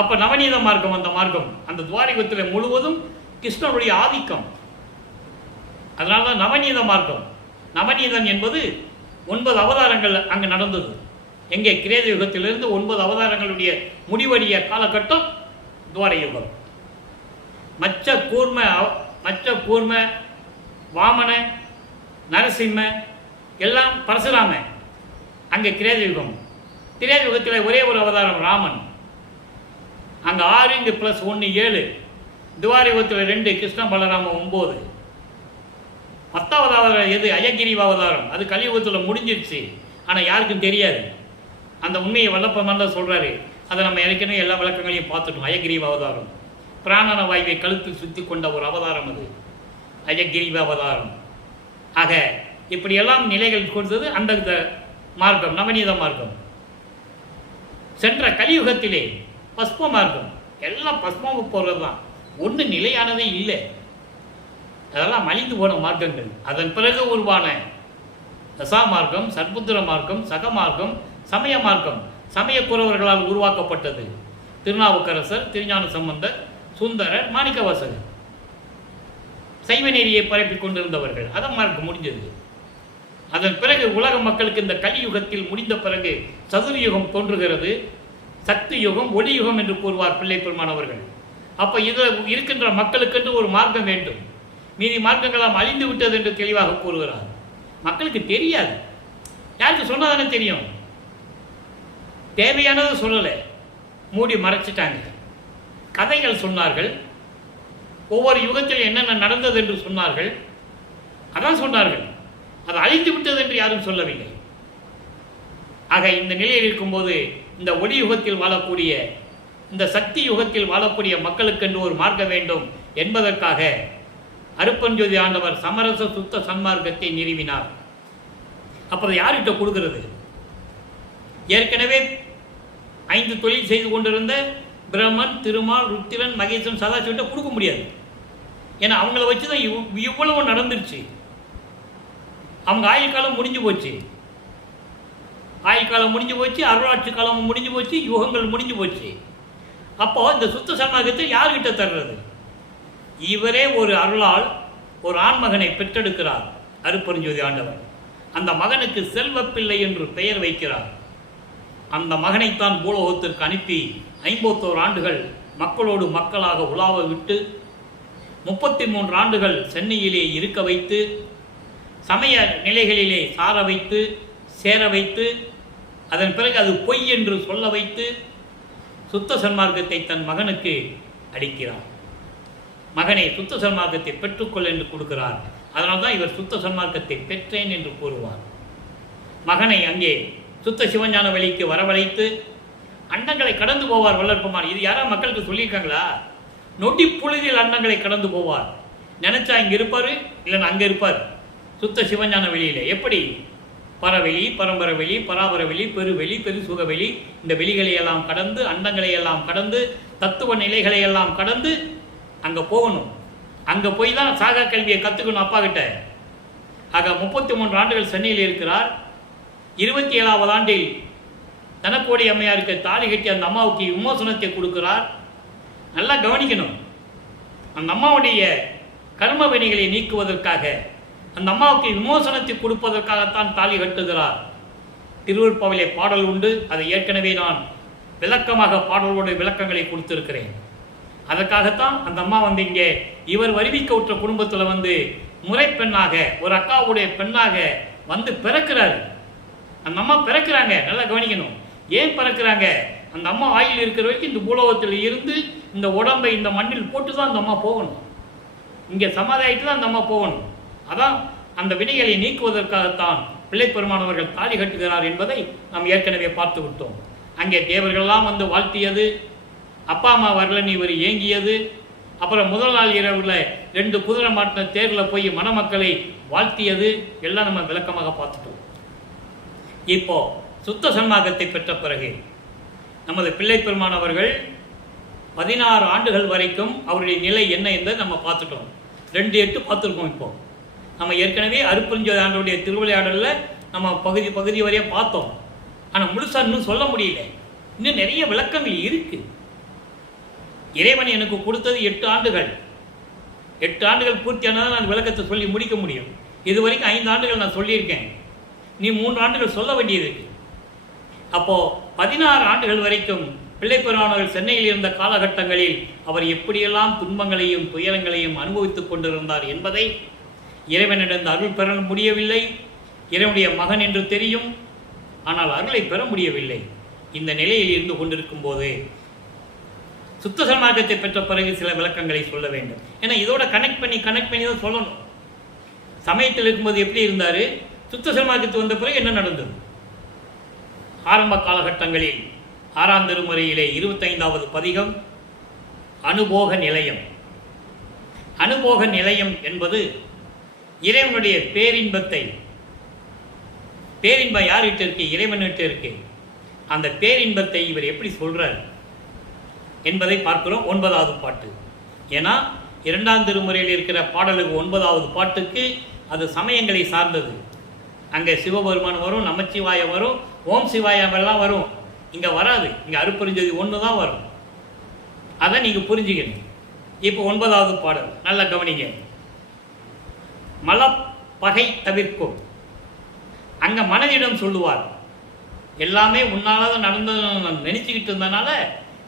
அப்ப நவநீத மார்க்கம், அந்த மார்க்கம் அந்த துவார யுகத்திலே முழுவதும் கிருஷ்ணனுடைய ஆதிக்கம். அதனால்தான் நவநீத மார்க்கம். நவநீதன் என்பது 9 அவதாரங்கள் அங்கு நடந்தது. எங்கே? கிரேத யுகத்திலிருந்து 9 அவதாரங்களுடைய முடிவடைய காலகட்டம் துவார யுகம். மச்ச கூர்ம வாமன நரசிம்ம எல்லாம் பரசுராம அங்கே கிரேத யுகம். கிரேத யுகத்தில் ஒரே ஒரு அவதாரம் ராமன். அங்கே 6, இங்கு +1 7. துவார யுகத்தில் 2, கிருஷ்ண பலராம 9. 10வது அவதாரம் எது? அயகிரிவ அவதாரம். அது கலியுகத்தில் முடிஞ்சிருச்சு. ஆனால் யாருக்கும் தெரியாது. அந்த உண்மையை வல்லப்பெருமான் தான் சொல்கிறாரு. அதை நம்ம ஏற்கனவே எல்லா விளக்கங்களையும் பார்த்துட்டோம். அயகிரிவ அவதாரம் பிராணன வாயுவை கழுத்தில் சுற்றி கொண்ட ஒரு அவதாரம், அது அயகிரிவ அவதாரம். ஆக இப்படியெல்லாம் நிலைகள் கொடுத்தது அந்த மார்க்கம், நவநீத மார்க்கம். சென்ற கலியுகத்திலே பஸ்ம மார்க்கம், எல்லாம் பஸ்மாவுக்கு போகிறது தான். ஒன்று நிலையானதே இல்லை. அதெல்லாம் மலிந்து போன மார்க்கங்கள். அதன் பிறகு உருவான தசா மார்க்கம், சர்புத்திர மார்க்கம், சக மார்க்கம், சமய மார்க்கம் சமயக்குறவர்களால் உருவாக்கப்பட்டது. திருநாவுக்கரசர், திருஞான சம்பந்தர், சுந்தரர், மாணிக்கவாசகர் சைவ நெறியை பரப்பிக் கொண்டிருந்தவர்கள். அதன் மார்க்கம் முடிஞ்சது. அதன் பிறகு உலக மக்களுக்கு இந்த கலியுகத்தில் முடிந்த பிறகு சதுர்யுகம் தோன்றுகிறது. சக்தி யுகம், ஒளி யுகம் என்று கூறுவார் பிள்ளை பெருமான் அவர்கள். அப்போ இதில் இருக்கின்ற மக்களுக்கென்று ஒரு மார்க்கம் வேண்டும். மீதி மார்க்கங்களாம் அழிந்து விட்டது என்று தெளிவாக கூறுகிறார். மக்களுக்கு தெரியாது. யாருக்கு சொன்னதானே தெரியும்? தேவையானதை சொல்லலை, மூடி மறைச்சிட்டாங்க. கதைகள் சொன்னார்கள், ஒவ்வொரு யுகத்தில் என்னென்ன நடந்தது என்று சொன்னார்கள். அதான் சொன்னார்கள். அது அழிந்து விட்டது என்று யாரும் சொல்லவில்லை. ஆக இந்த நிலையில் இருக்கும்போது இந்த ஒளி யுகத்தில் வாழக்கூடிய, இந்த சக்தி யுகத்தில் வாழக்கூடிய மக்களுக்கென்று ஒரு மார்க்கம் வேண்டும் என்பதற்காக அருப்பஞ்சோதி ஆண்டவர் சமரச சுத்த சன்மார்க்கத்தை நிறுவினார். அப்போ யார்கிட்ட கொடுக்கிறது? ஏற்கனவே 5 தொழில் செய்து கொண்டிருந்த பிரம்மன், திருமால், ருத்திரன், மகேசன், சதாசிவத்தை கொடுக்க முடியாது. ஏன்னா அவங்கள வச்சு தான் இவ்வளவு நடந்துருச்சு. அவங்க ஆயுள் காலம் முடிஞ்சு போச்சு. ஆயுள் காலம் முடிஞ்சு போச்சு, அருளாட்சி காலம் முடிஞ்சு போச்சு, யுகங்கள் முடிஞ்சு போச்சு. அப்போ இந்த சுத்த சன்மார்க்கத்தை யார்கிட்ட தர்றது? இவரே ஒரு அருளால் ஒரு ஆண்மகனை பெற்றெடுக்கிறார் அருட்பெருஞ்சோதி ஆண்டவர். அந்த மகனுக்கு செல்வப்பிள்ளை என்று பெயர் வைக்கிறார். அந்த மகனைத்தான் பூலோகத்திற்கு அனுப்பி 51 ஆண்டுகள் மக்களோடு மக்களாக உலாவ விட்டு 33 ஆண்டுகள் சென்னையிலே இருக்க வைத்து சமய நிலைகளிலே சார வைத்து சேர வைத்து அதன் பிறகு அது பொய் என்று சொல்ல வைத்து சுத்த சன்மார்க்கத்தை தன் மகனுக்கு அளிக்கிறார். மகனை சுத்த சன்மார்க்கத்தை பெற்றுக்கொள் என்று கொடுக்கிறார். அதனால்தான் இவர் சுத்த சன்மார்க்கத்தை பெற்றேன் என்று கூறுவார். மகனை அங்கே சுத்த சிவஞான வழிக்கு வரவழைத்து அண்டங்களை கடந்து போவார் வல்லற்பமார். இது யாரா மக்களுக்கு சொல்லியிருக்காங்களா? நொடி பொழுதில் அண்டங்களை கடந்து போவார். நினைச்சா இங்கே இருப்பார், இல்லைன்னா அங்கே இருப்பார். சுத்த சிவஞான வெளியில் எப்படி பரவெளி, பரம்பர வெளி, பராபர வெளி, பெருவெளி, பெருசுகவெளி, இந்த வெளிகளை எல்லாம் கடந்து அண்டங்களை எல்லாம் கடந்து தத்துவ நிலைகளை எல்லாம் கடந்து அங்கே போகணும். அங்கே போய் தான் சாகா கல்வியை கற்றுக்கணும் அப்பா கிட்ட. ஆக 33 ஆண்டுகள் சென்னையில் இருக்கிறார். 27வது ஆண்டில் தனக்கோடி அம்மையாருக்கு தாலி கட்டி அந்த அம்மாவுக்கு விமோசனத்தை கொடுக்கிறார். நல்லா கவனிக்கணும். அந்த அம்மாவுடைய கர்ம வினைகளை நீக்குவதற்காக, அந்த அம்மாவுக்கு விமோசனத்தை கொடுப்பதற்காகத்தான் தாலி கட்டுகிறார். திருவருட்பாவிலே பாடல் உண்டு. அதை ஏற்கனவே நான் விளக்கமாக பாடலோட விளக்கங்களை கொடுத்திருக்கிறேன். அதற்காகத்தான் அந்த அம்மா இங்கே இவர் வருவிக்க உற்ற குடும்பத்தில் முறைப்பெண்ணாக ஒரு அக்காவுடைய பெண்ணாக பிறக்கிறாரு. அந்த அம்மா பிறக்கிறாங்க. நல்லா கவனிக்கணும். ஏன் பிறக்கிறாங்க? அந்த அம்மா ஆயில் இருக்கிற வரைக்கும் இந்த பூலோகத்தில் இருந்து இந்த உடம்பை இந்த மண்ணில் போட்டு தான் அந்த அம்மா போகணும். இங்கே சமாதாயிட்டு தான் அந்த அம்மா போகணும். அதான் அந்த வினைகளை நீக்குவதற்காகத்தான் பிள்ளைப்பெருமானவர்கள் தாலி கட்டுகிறார் என்பதை நாம் ஏற்கனவே பார்த்து விட்டோம். அங்கே தேவர்கள்லாம் வாழ்த்தியது, அப்பா அம்மா வரலன்னு இவர் ஏங்கியது, அப்புறம் முதல் நாள் இரவில் 2 குதிரை மாட்டின தேரில் போய் மணமக்களை வாழ்த்தியது எல்லாம் நம்ம விளக்கமாக பார்த்துட்டோம். இப்போ சுத்த சன்மார்க்கத்தை பெற்ற பிறகு நமது பிள்ளைப்பெருமானவர்கள் 16 ஆண்டுகள் வரைக்கும் அவருடைய நிலை என்ன என்பதை நம்ம பார்த்துட்டோம். 2:8 பார்த்துருக்கோம். இப்போ நம்ம ஏற்கனவே அருட்பெருஞ்சோதி ஆண்டவருடைய திருவிளையாடலில் நம்ம பகுதி வரைய பார்த்தோம். ஆனால் முழுசாக இன்னும் சொல்ல முடியல. இன்னும் நிறைய விளக்கங்கள் இருக்குது. இறைவன் எனக்கு கொடுத்தது 8 ஆண்டுகள். 8 ஆண்டுகள் பூர்த்தியானதான் நான் விளக்கத்தை சொல்லி முடிக்க முடியும். இது வரைக்கும் 5 ஆண்டுகள் நான் சொல்லியிருக்கேன். நீ 3 ஆண்டுகள் சொல்ல வேண்டியது இருக்கு. அப்போது 16 ஆண்டுகள் வரைக்கும் பிள்ளைப்பெருமானவர்கள் சென்னையில் இருந்த காலகட்டங்களில் அவர் எப்படியெல்லாம் துன்பங்களையும் துயரங்களையும் அனுபவித்துக் கொண்டிருந்தார் என்பதை இறைவனிடம் அருள் பெற முடியவில்லை. இறைவனுடைய மகன் என்று தெரியும், ஆனால் அருளை பெற முடியவில்லை. இந்த நிலையில் இருந்து கொண்டிருக்கும் போது சுத்த சன்மார்க்கத்தை பெற்ற பிறகு சில விளக்கங்களை சொல்ல வேண்டும். ஏன்னா இதோட கனெக்ட் பண்ணி தான் சொல்லணும். சமயத்தில் இருக்கும்போது எப்படி இருந்தார், சுத்த சன்மார்க்கத்து வந்த பிறகு என்ன நடந்தது? ஆரம்ப காலகட்டங்களில் 6ஆம் திருமுறையிலே 25வது பதிகம் அனுபோக நிலையம். அனுபோக நிலையம் என்பது இறைவனுடைய பேரின்பத்தை, பேரின்பம் யார்கிட்ட இருக்கு? இறைவன்கிட்ட இருக்கு. அந்த பேரின்பத்தை இவர் எப்படி சொல்றார் என்பதை பார்க்கிறோம் 9வது பாட்டு. ஏன்னா 2ஆம் திருமுறையில் இருக்கிற பாடலுக்கு 9வது பாட்டுக்கு அது சமயங்களை சார்ந்தது. அங்கே சிவபெருமான் வரும், நமச்சிவாயம் வரும், ஓம் சிவாயமெல்லாம் வரும். இங்கே வராது. இங்கே அருட்பெருஞ்சோதி 1 தான் வரும். அதை நீங்கள் புரிஞ்சுக்கணும். இப்போ 9வது பாடல் நல்லா கவனிங்க. மலப்பகை தவிர்க்கும். அங்கே மனதிடம் சொல்லுவார், எல்லாமே உன்னால நடந்தது நான் நினச்சிக்கிட்டு இருந்தனால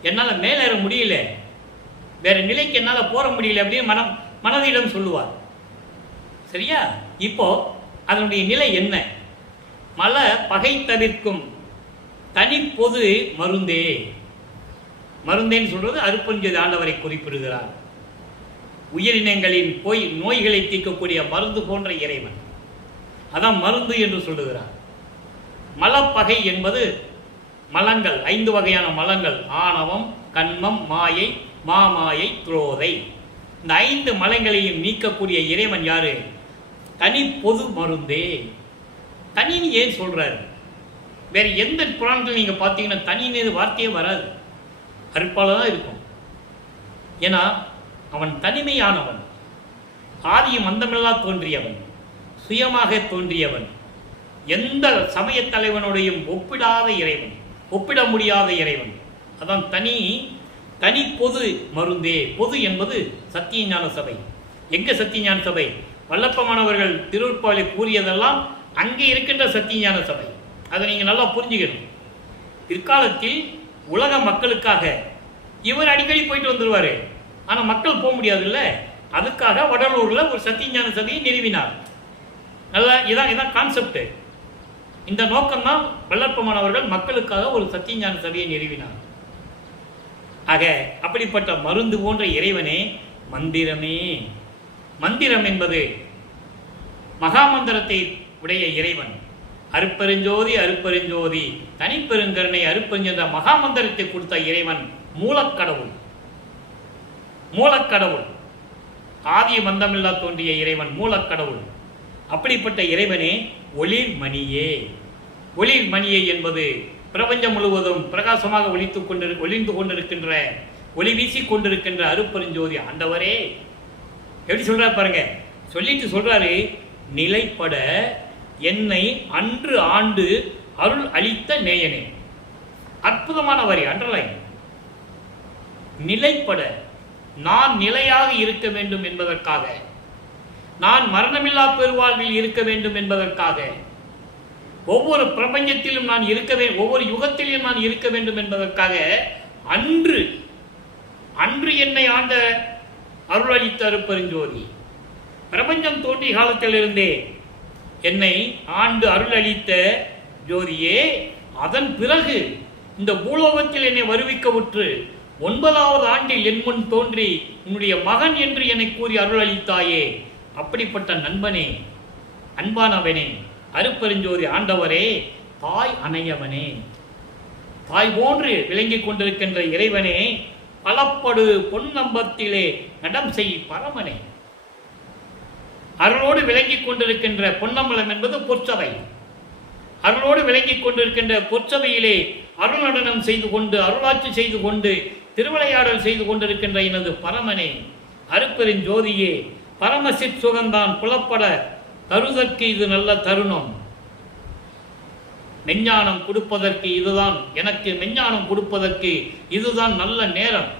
என்னால் மேலேற முடியல, வேற நிலைக்கு என்னால் போக முடியல அப்படின்னு மனதிடம் சொல்லுவார். சரியா? இப்போ அதனுடைய நிலை என்ன? மல பகை தவிர்க்கும் தனி பொது மருந்தே. மருந்தேன்னு சொல்றது அருட்பெருஞ்சோதி ஆண்டவரை குறிப்பிடுகிறார். உயிரினங்களின் நோய்களை தீர்க்கக்கூடிய மருந்து போன்ற இறைவன், அதான் மருந்து என்று சொல்லுகிறார். மலப்பகை என்பது மலங்கள், 5 வகையான மலங்கள்: ஆணவம், கண்மம், மாயை, மாமாயை, துரோதை. இந்த 5 மலங்களையும் நீக்கக்கூடிய இறைவன் யாரு? தனி பொது மருந்தே. தனின்னு ஏன் சொல்றாரு? வேற எந்த புராணத்தில் நீங்க பார்த்தீங்கன்னா தனின்னு வார்த்தையே வராது, அருட்பால தான் இருக்கும். ஏன்னா அவன் தனிமையானவன், ஆதியும் அந்தமெல்லாம் தோன்றியவன், சுயமாக தோன்றியவன், எந்த சமய தலைவனுடையும் ஒப்பிடாத இறைவன், ஒப்பிட முடியாத இறைவன். அதான் தனி பொது மருந்தே. பொது என்பது சத்தியஞான சபை. எங்க சத்தியஞான சபை? வல்லப்பமானவர்கள் திருவருட்பாலை கூறியதெல்லாம் அங்கே இருக்கின்ற சத்தியஞான சபை. அதை நீங்கள் நல்லா புரிஞ்சுக்கணும். பிற்காலத்தில் உலக மக்களுக்காக இவர் அடிக்கடி போயிட்டு வந்துடுவார், ஆனால் மக்கள் போக முடியாதுல்ல. அதுக்காக வடலூரில் ஒரு சத்தியஞான சபையை நிறுவினார். நல்லா இதான் கான்செப்ட். இந்த நோக்கம்தான் வல்லப்பமானவர்கள் மக்களுக்காக ஒரு சத்தியஞான சபையை நிறுவினார். ஆக அப்படிப்பட்ட மருந்து போன்ற இறைவனே மந்திரமே. மந்திரம் என்பது மகாமந்திரத்தை உடைய இறைவன். அருப்பெருஞ்சோதி அருப்பெருஞ்சோதி தனிப்பெருங்கருணை அருப்பெருஞ்சென்ற மகாமந்திரத்தை கொடுத்த இறைவன் மூலக்கடவுள். மூலக்கடவுள், ஆதிய மந்தமில்லா தோன்றிய இறைவன் மூலக்கடவுள். அப்படிப்பட்ட இறைவனே ஒளிர் மணியே. ஒளிர் மணியே என்பது பிரபஞ்சம் முழுவதும் பிரகாசமாக ஒளிந்து கொண்டிருக்கின்ற, ஒளி வீசி கொண்டிருக்கின்ற அருப்பெருஞ்சோதி ஆண்டவரே. எப்படி சொல்றாரு பாருங்க. சொல்லிட்டு சொல்றாரு, நிலைப்பட என்னை அன்று ஆண்டு அருள் அளித்த நேயனே. அற்புதமான வரி, அண்டர்லைன். நிலைப்பட, நான் நிலையாக இருக்க வேண்டும் என்பதற்காக, நான் மரணமில்லா பெருவாழ்வில் இருக்க வேண்டும் என்பதற்காக, ஒவ்வொரு பிரபஞ்சத்திலும் நான் இருக்க வேண்டும், ஒவ்வொரு யுகத்திலும் நான் இருக்க வேண்டும் என்பதற்காக அன்று என்னை ஆண்ட அருள் அளித்த அருப்பெருஞ்சோதி. பிரபஞ்சம் தோன்றிய காலத்திலிருந்தே என்னை ஆண்டு அருள் அளித்த ஜோதியே, அதன் பிறகு இந்த பூலோகத்தில் என்னை வருவிக்கவுற்று 9வது ஆண்டில் என் முன் தோன்றி உன்னுடைய மகன் என்று என்னை கூறி அருள் அளித்தாயே. அப்படிப்பட்ட நண்பனே, அன்பானவனே, அருப்பெருஞ்சோதி ஆண்டவரே, தாய் அணையவனே, தாய் போன்று விளங்கிக் கொண்டிருக்கின்ற இறைவனே, பலப்படு பொன்னம்பத்திலே நடம் செய் பரமனே. அருளோடு விளங்கிக் கொண்டிருக்கின்ற பொன்னம்பலம் என்பது பொற்சபை. அருளோடு விளங்கிக் கொண்டிருக்கின்ற பொற்சபையிலே அருள் நடனம் செய்து கொண்டு, அருளாட்சி செய்து கொண்டு, திருவிளையாடல் செய்து கொண்டிருக்கின்ற எனது பரமனே, அருப்பெருஞ்சோதியே, பரமசிற் சுகந்தான் புலப்பட தருதற்கு இது நல்ல தருணம். மெஞ்ஞானம் கொடுப்பதற்கு இதுதான், எனக்கு மெஞ்ஞானம் கொடுப்பதற்கு இதுதான் நல்ல நேரம்.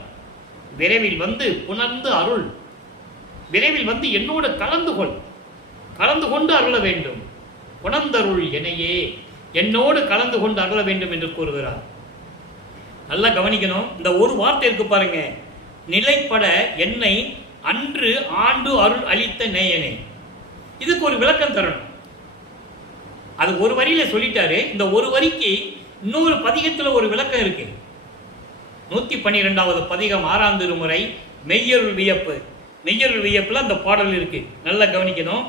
விரைவில் வந்து புணர்ந்து அருள், விரைவில் வந்து என்னோடு கலந்து கொண்டு அருள வேண்டும். புணர்ந்தருள் எனையே, என்னோடு கலந்து கொண்டு அருள வேண்டும் என்று கூறுகிறார். நல்லா கவனிக்கணும். இந்த ஒரு வார்த்தை இருக்கு பாருங்க, நிலைப்பட என்னை அன்று ஆண்டு அருள் அளித்த நேயனே. இதுக்கு ஒரு விளக்கம் தரணும். அது ஒரு வரியில சொல்லிட்டாரு. இந்த ஒரு வரிக்கு இன்னொரு பதிகத்தில் ஒரு விளக்கம் இருக்கு. 112வது பதிகம் 6ஆம் திருமுறை மெய்யருள் வியப்பு. மெய்யருள் வியப்புல அந்த பாடல் இருக்கு, நல்லா கவனிக்கணும்.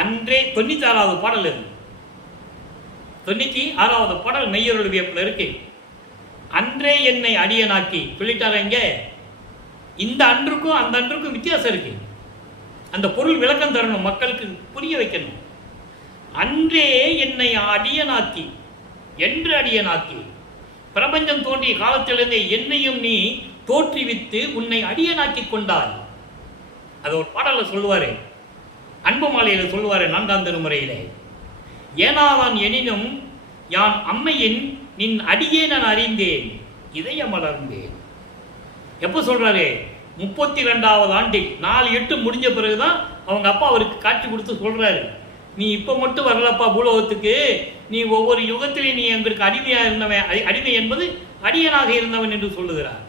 அன்றே 96வது பாடல் இருக்கு. 96வது பாடல் மெய்யருள் வியப்புல இருக்கு. அன்றே என்னை அடியனாக்கி சொல்லிட்டாரு. இங்க இந்த அன்றுக்கும் அந்த அன்றுக்கும் வித்தியாசம் இருக்கு. அந்த பொருள் விளக்கம் தரணும், மக்களுக்கு புரிய வைக்கணும். அன்றே என்னை அடியனாக்கி, என்று அடியனாக்கி, பிரபஞ்சம் தோன்றிய காலத்திலிருந்தே என்னையும் நீ தோற்றுவித்து உன்னை அடியனாக்கி கொண்டாய். அது ஒரு பாடல சொல்லுவாரு, அன்பு மாலையில சொல்லுவாரு 4ஆம் திருமுறையிலே. ஏனாதான் எனினும் யான் அம்மையின் நின் அடியே நான் அறிந்தேன், இதய மலர்ந்தேன். எப்போ சொல்றாரு? 32வது ஆண்டில் 4/8 முடிஞ்ச பிறகுதான் அவங்க அப்பா அவருக்கு காட்சி கொடுத்து சொல்றாரு, நீ இப்போ மட்டும் வரலப்பா பூலோகத்துக்கு, நீ ஒவ்வொரு யுகத்திலே நீ எங்களுக்கு அடிமையாக இருந்தவன், அடிமை என்பது அடியனாக இருந்தவன் என்று சொல்லுகிறார்.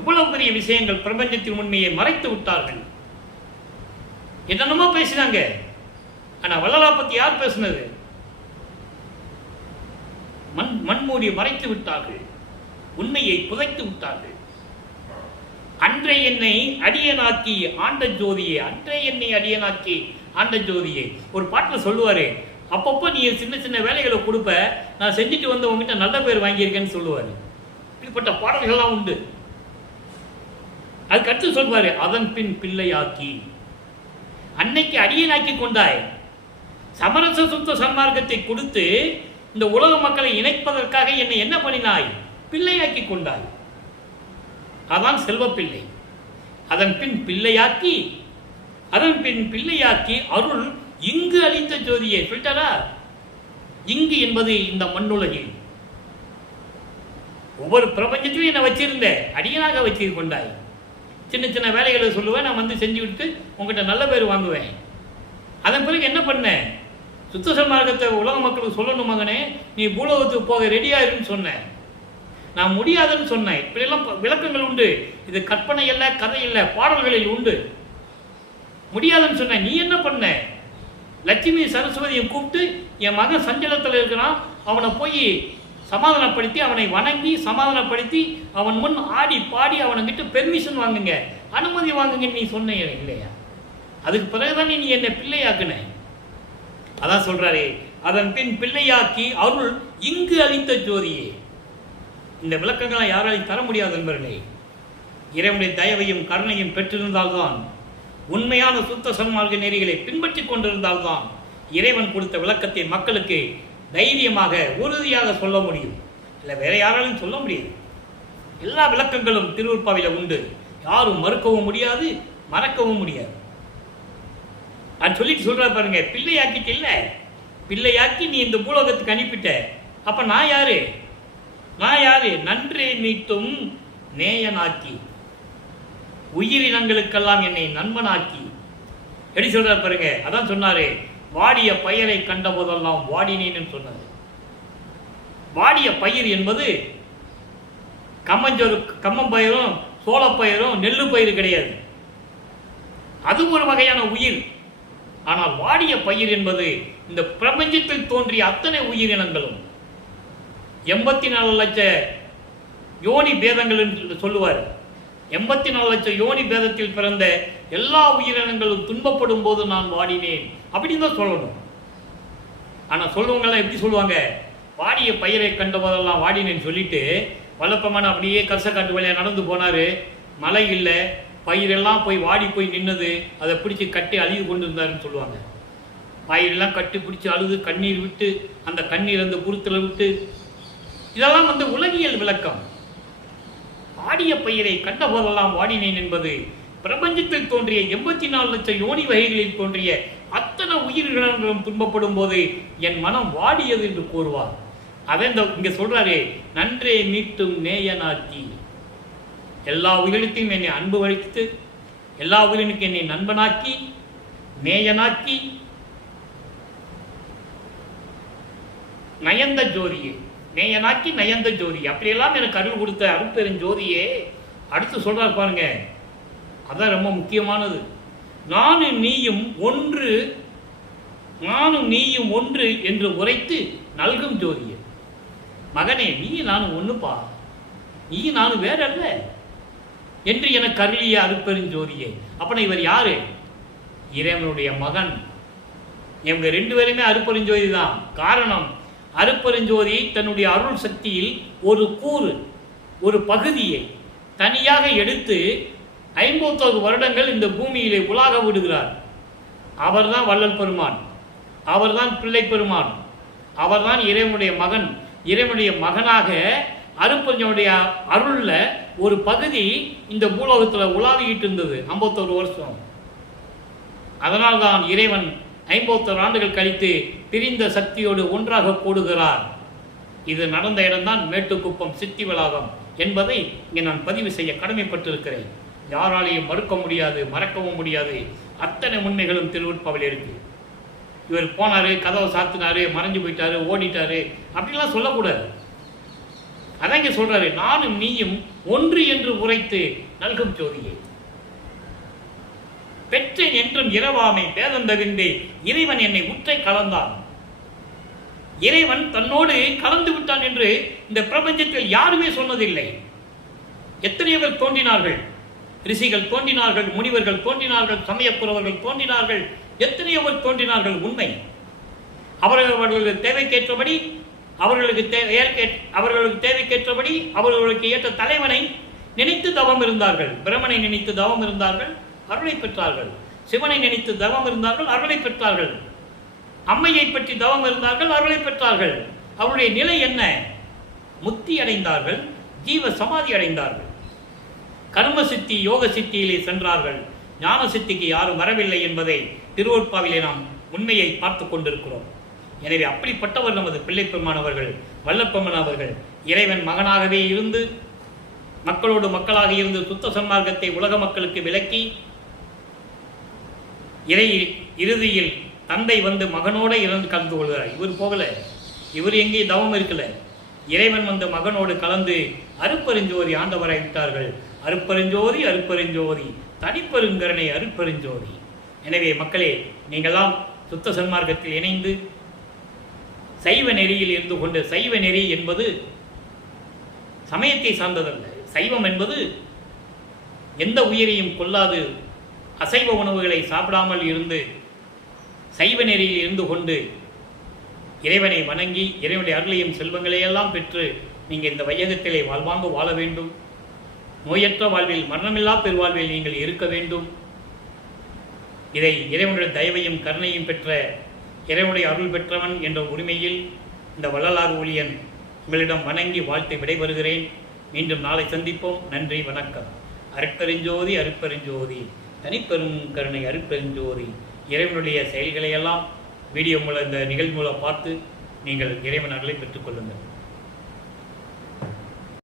எவ்வளவு பெரிய விஷயங்கள்! பிரபஞ்சத்தின் உண்மையை மறைத்து விட்டார்கள். என்னென்னமோ பேசினாங்க. ஆனா வள்ளலா பத்தி யார் பேசினது? மண்மூடி மறைத்து விட்டார்கள், உண்மையை புதைத்து விட்டார்கள். அன்றை என்னை அடியனாக்கி ஆண்ட ஜோதியே, அன்றை என்னை அடியனாக்கி ஆண்ட ஜோதியே. ஒரு பாட்டில் சொல்லுவாரு, அப்பப்போ நீ சின்ன சின்ன வேலைகளை கொடுப்ப, நான் செஞ்சுட்டு வந்து உங்ககிட்ட நல்ல பேர் வாங்கியிருக்கேன்னு சொல்லுவாரு. இப்படிப்பட்ட பாடல்கள்லாம் உண்டு. அதுக்கு அடுத்து சொல்வாரு, அதன் பின் பிள்ளையாக்கி, அன்னைக்கு அடியனாக்கி கொண்டாய், சமரச சுத்த சன்மார்க்கத்தை கொடுத்து இந்த உலக மக்களை இணைப்பதற்காக என்னை என்ன பண்ணினாய்? பிள்ளையாக்கி கொண்டாய். அதான் செல்வப்பிள்ளை. அதன் பின் பிள்ளையாக்கி, அதன் பின் பிள்ளையாக்கி அருள் இங்கு அளித்த ஜோதியை சொல்லிட்டாரா. இங்கு என்பது இந்த மண்ணுலகில். ஒவ்வொரு பிரபஞ்சத்திலும் என்னை வச்சிருந்த அடியனாக வச்சு கொண்டாய். சின்ன சின்ன வேலைகளை சொல்லுவேன், நான் வந்து செஞ்சு விட்டு உங்ககிட்ட நல்ல பேர் வாங்குவேன். அதன் பிறகு என்ன பண்ணேன், சுத்த சன்மார்க்கத்தை உலக மக்களுக்கு சொல்லணும் மகனே, நீ பூலோகத்துக்கு போக ரெடியாயிருன்னு சொன்னேன். நான் முடியாதுன்னு சொன்னேன். இப்படியெல்லாம் விளக்கங்கள் உண்டு. இது கற்பனை இல்லை, கதை இல்லை, பாடல்களில் உண்டு. முடியாதுன்னு சொன்னேன். நீ என்ன பண்ண, லட்சுமி சரஸ்வதியை கூப்பிட்டு என் மகன் சஞ்சலத்தில் இருக்கிறான், அவனை போய் சமாதானப்படுத்தி அவனை வணங்கி சமாதானப்படுத்தி அவன் முன் ஆடி பாடி அவன்கிட்ட பெர்மிஷன் வாங்குங்க, அனுமதி வாங்குங்கன்னு நீ சொன்ன இல்லையா? அதுக்கு பிறகுதான் நீ என்னை பிள்ளையாக்குன. அதான் சொல்றாரு, அதன் பின் பிள்ளையாக்கி அருள் இங்கு அளித்த ஜோதியே. இந்த விளக்கங்களை யாராலையும் தர முடியாது என்பவர்களே. இறைவனுடைய தயவையும் கருணையும் பெற்றிருந்தால்தான், உண்மையான சுத்த சன்மார்க்க நெறிகளை பின்பற்றி கொண்டிருந்தால்தான் இறைவன் கொடுத்த விளக்கத்தை மக்களுக்கு தைரியமாக உறுதியாக சொல்ல முடியும். இல்லை வேற யாராலும் சொல்ல முடியாது. எல்லா விளக்கங்களும் திருவருட்பாவில உண்டு. யாரும் மறுக்கவும் முடியாது, மறக்கவும் முடியாது. நான் சொல்லிட்டு சொல்ற பாருங்க, பிள்ளையாக்கிட்டு இல்ல, பிள்ளையாக்கி நீ இந்த பூலோகத்துக்கு அனுப்பிட்ட. அப்ப நான் யாரு? நான் யாரு? நன்றே மீட்டும் நேயனாக்கி, உயிரினங்களுக்கெல்லாம் என்னை நண்பனாக்கி. எப்படி சொல்றாரு பாருங்க. அதான் சொன்னாரு, வாடிய பயிரை கண்ட போதெல்லாம் வாடினேன்னு சொன்னாரு. வாடிய பயிர் என்பது கம்மம்பயிரும் சோளப்பயிரும் நெல்லு பயிர் கிடையாது. அது ஒரு வகையான உயிர். ஆனால் வாடிய பயிர் என்பது இந்த பிரபஞ்சத்தில் தோன்றிய அத்தனை உயிரினங்களும் 84 லட்ச யோனி பேதங்கள் என்று சொல்லுவார். 84 லட்சம் யோனி பேதத்தில் பிறந்த எல்லா உயிரினங்களும் துன்பப்படும் போது நான் வாடினேன் அப்படின்னு தான் சொல்லணும். ஆனால் சொல்லுவங்கெல்லாம் எப்படி சொல்லுவாங்க, வாடிய பயிரை கண்ட போதெல்லாம் வாடினேன்னு சொல்லிட்டு வல்லப்பமான அப்படியே கரசக்காட்டு வழியாக நடந்து போனார். மழை இல்லை, பயிரெல்லாம் போய் வாடி போய் நின்னது, அதை பிடிச்சி கட்டி அழுது கொண்டு இருந்தாருன்னு சொல்லுவாங்க. பயிரெல்லாம் கட்டி பிடிச்சி அழுது கண்ணீர் விட்டு அந்த கண்ணீர் அந்த குருத்தில் விட்டு, இதெல்லாம் வந்து உலகியல் விளக்கம். வாடிய பயிரை கண்ட போதெல்லாம் வாடினேன் என்பது பிரபஞ்சத்தில் தோன்றிய 84 லட்சம் யோனி வகைகளில் தோன்றிய அத்தனை உயிரினங்களும் துன்பப்படும் போது என் மனம் வாடியது என்று கூறுவார். அதை இங்க சொல்றாரு, நன்றே மீட்டும் நேயனாக்கி. எல்லா உயிரினத்தையும் என்னை அன்பு வலித்து, எல்லா உயிரினுக்கும் என்னை நண்பனாக்கி, நேயனாக்கி, நயந்த ஜோதியே, நேயனாக்கி நயந்த ஜோதி, அப்படியெல்லாம் எனக்கு அருள் கொடுத்த அருட்பெருஞ்சோதியே. அடுத்து சொல்றார் பாருங்க, அதான் ரொம்ப முக்கியமானது. நானும் நீயும் ஒன்று, நானும் நீயும் ஒன்று என்று உரைத்து நல்கும் ஜோதியே. மகனே, நீ நானும் ஒண்ணுப்பா, நீ நானும் வேற அல்ல என்று எனக்கு அருளிய அருட்பெருஞ்சோதியே. அப்ப இவர் யாரு? இறைவனுடைய மகன். இவங்க 2 பேருமே அருட்பெருஞ்சோதி தான். காரணம், அருட்பெருஞ்சோதி தன்னுடைய அருள் சக்தியில் ஒரு கூறு, ஒரு பகுதியை தனியாக எடுத்து 51 வருடங்கள் இந்த பூமியிலே உலாக விடுகிறார். அவர்தான் வள்ளல் பெருமான், அவர்தான் பிள்ளை பெருமான், அவர்தான் இறைவனுடைய மகன். இறைவனுடைய மகனாக அருட்பெருஞ்சோதியுடைய அருள்ல ஒரு பகுதி இந்த பூலோகத்தில் உலாவிக்கிட்டு இருந்தது 51 வருஷம். அதனால்தான் இறைவன் 51 ஆண்டுகள் கழித்து பிரிந்த சக்தியோடு ஒன்றாக கூடுகிறார். இது நடந்த இடம்தான் மேட்டுக்குப்பம் சித்தி வளாகம் என்பதை இங்கே நான் பதிவு செய்ய கடமைப்பட்டிருக்கிறேன். யாராலையும் மறுக்க முடியாது, மறக்கவும் முடியாது. அத்தனை உண்மைகளும் திருவருட்பாவில் இருக்கு. இவர் போனாரு, கதவை சாத்தினாரு, மறைஞ்சு போயிட்டாரு, ஓடிட்டாரு, அப்படிலாம் சொல்லக்கூடாது. அதான் இங்கே சொல்றாரு, நானும் நீயும் ஒன்று என்று உரைத்து நல்கும் ஜோதியே. பெற்றேன் என்றும் இரவாமை பேதம் தவிர்ந்தே இறைவன் என்னை உற்றை கலந்தான். இறைவன் தன்னோடு கலந்து விட்டான் என்று இந்த பிரபஞ்சத்தில் யாருமே சொன்னதில்லை. எத்தனையோ பேர் தோன்றினார்கள், ரிஷிகள் தோன்றினார்கள், முனிவர்கள் தோன்றினார்கள், சமயக்குறவர்கள் தோன்றினார்கள், எத்தனையோ பேர் தோன்றினார்கள். உண்மை. அவர்களுக்கு தேவைக்கேற்றபடி, அவர்களுக்கு தேவைக்கேற்றபடி அவர்களுக்கு ஏற்ற தலைவனை நினைத்து தவம் இருந்தார்கள். பிரமனை நினைத்து தவம் இருந்தார்கள், அருளை பெற்றார்கள். சிவனை நினைத்து தவம் இருந்தார்கள், அருளை பெற்றார்கள். அம்மையை பற்றி தவம் இருந்தார்கள், அருளை பெற்றார்கள். அவருடைய நிலை என்ன? முக்தி அடைந்தார்கள், ஜீவ சமாதி அடைந்தார்கள். கர்ம சித்தி யோக சித்தியிலே சென்றார்கள். ஞான சித்திக்கு யாரும் வரவில்லை என்பதை திருவருட்பாவிலே நாம் உண்மையை பார்த்து கொண்டிருக்கிறோம். எனவே அப்படிப்பட்டவர் நமது பிள்ளைப்பெருமான் அவர்கள், வல்லப்பெருமான் அவர்கள். இறைவன் மகனாகவே இருந்து மக்களோடு மக்களாக இருந்து சுத்த சன்மார்க்கத்தை உலக மக்களுக்கு விளக்கி இறுதியில் தந்தை வந்து மகனோடு இருந்து கலந்து கொள்கிறார். இவர் போகல, இவர் எங்கேயும் தவம் இருக்கல. இறைவன் வந்து மகனோடு கலந்து அருப்பெருஞ்சோதி ஆண்டவராய் விட்டார்கள். அருப்பெருஞ்சோதி அருப்பெருஞ்சோதி தனிப்பெருங்கருணை அருப்பெருஞ்சோதி. எனவே மக்களே, நீங்களாம் சுத்த சன்மார்க்கத்தில் இணைந்து சைவ நெறியில் இருந்து கொண்டு, சைவ நெறி என்பது சமயத்தை சார்ந்ததல்ல. சைவம் என்பது எந்த உயிரையும் கொல்லாது அசைவ உணவுகளை சாப்பிடாமல் இருந்து சைவ நெறியில் இருந்து கொண்டு இறைவனை வணங்கி இறைவனுடைய அருளையும் செல்வங்களையெல்லாம் பெற்று நீங்கள் இந்த வையகத்திலே வாழ்வாங்க வாழ வேண்டும். நோயற்ற வாழ்வில், மரணமில்லா பெருவாழ்வில் நீங்கள் இருக்க வேண்டும். இதை இறைவனுடைய தயவையும் கருணையும் பெற்ற, இறைவனுடைய அருள் பெற்றவன் என்ற உரிமையில் இந்த வள்ளலார் ஊழியன் உங்களிடம் வணங்கி வாழ்த்து விடைபெறுகிறேன். மீண்டும் நாளை சந்திப்போம். நன்றி, வணக்கம். அருட்பெருஞ்சோதி அருட்பெருஞ்சோதி தனிப்பெரும் கருணை அருட்பெருஞ்சோதி. இறைவனுடைய செயல்களையெல்லாம் வீடியோ மூலம், இந்த நிகழ்வு மூலம் பார்த்து நீங்கள் இறைவன் அருளை பெற்றுக்கொள்ளுங்கள்.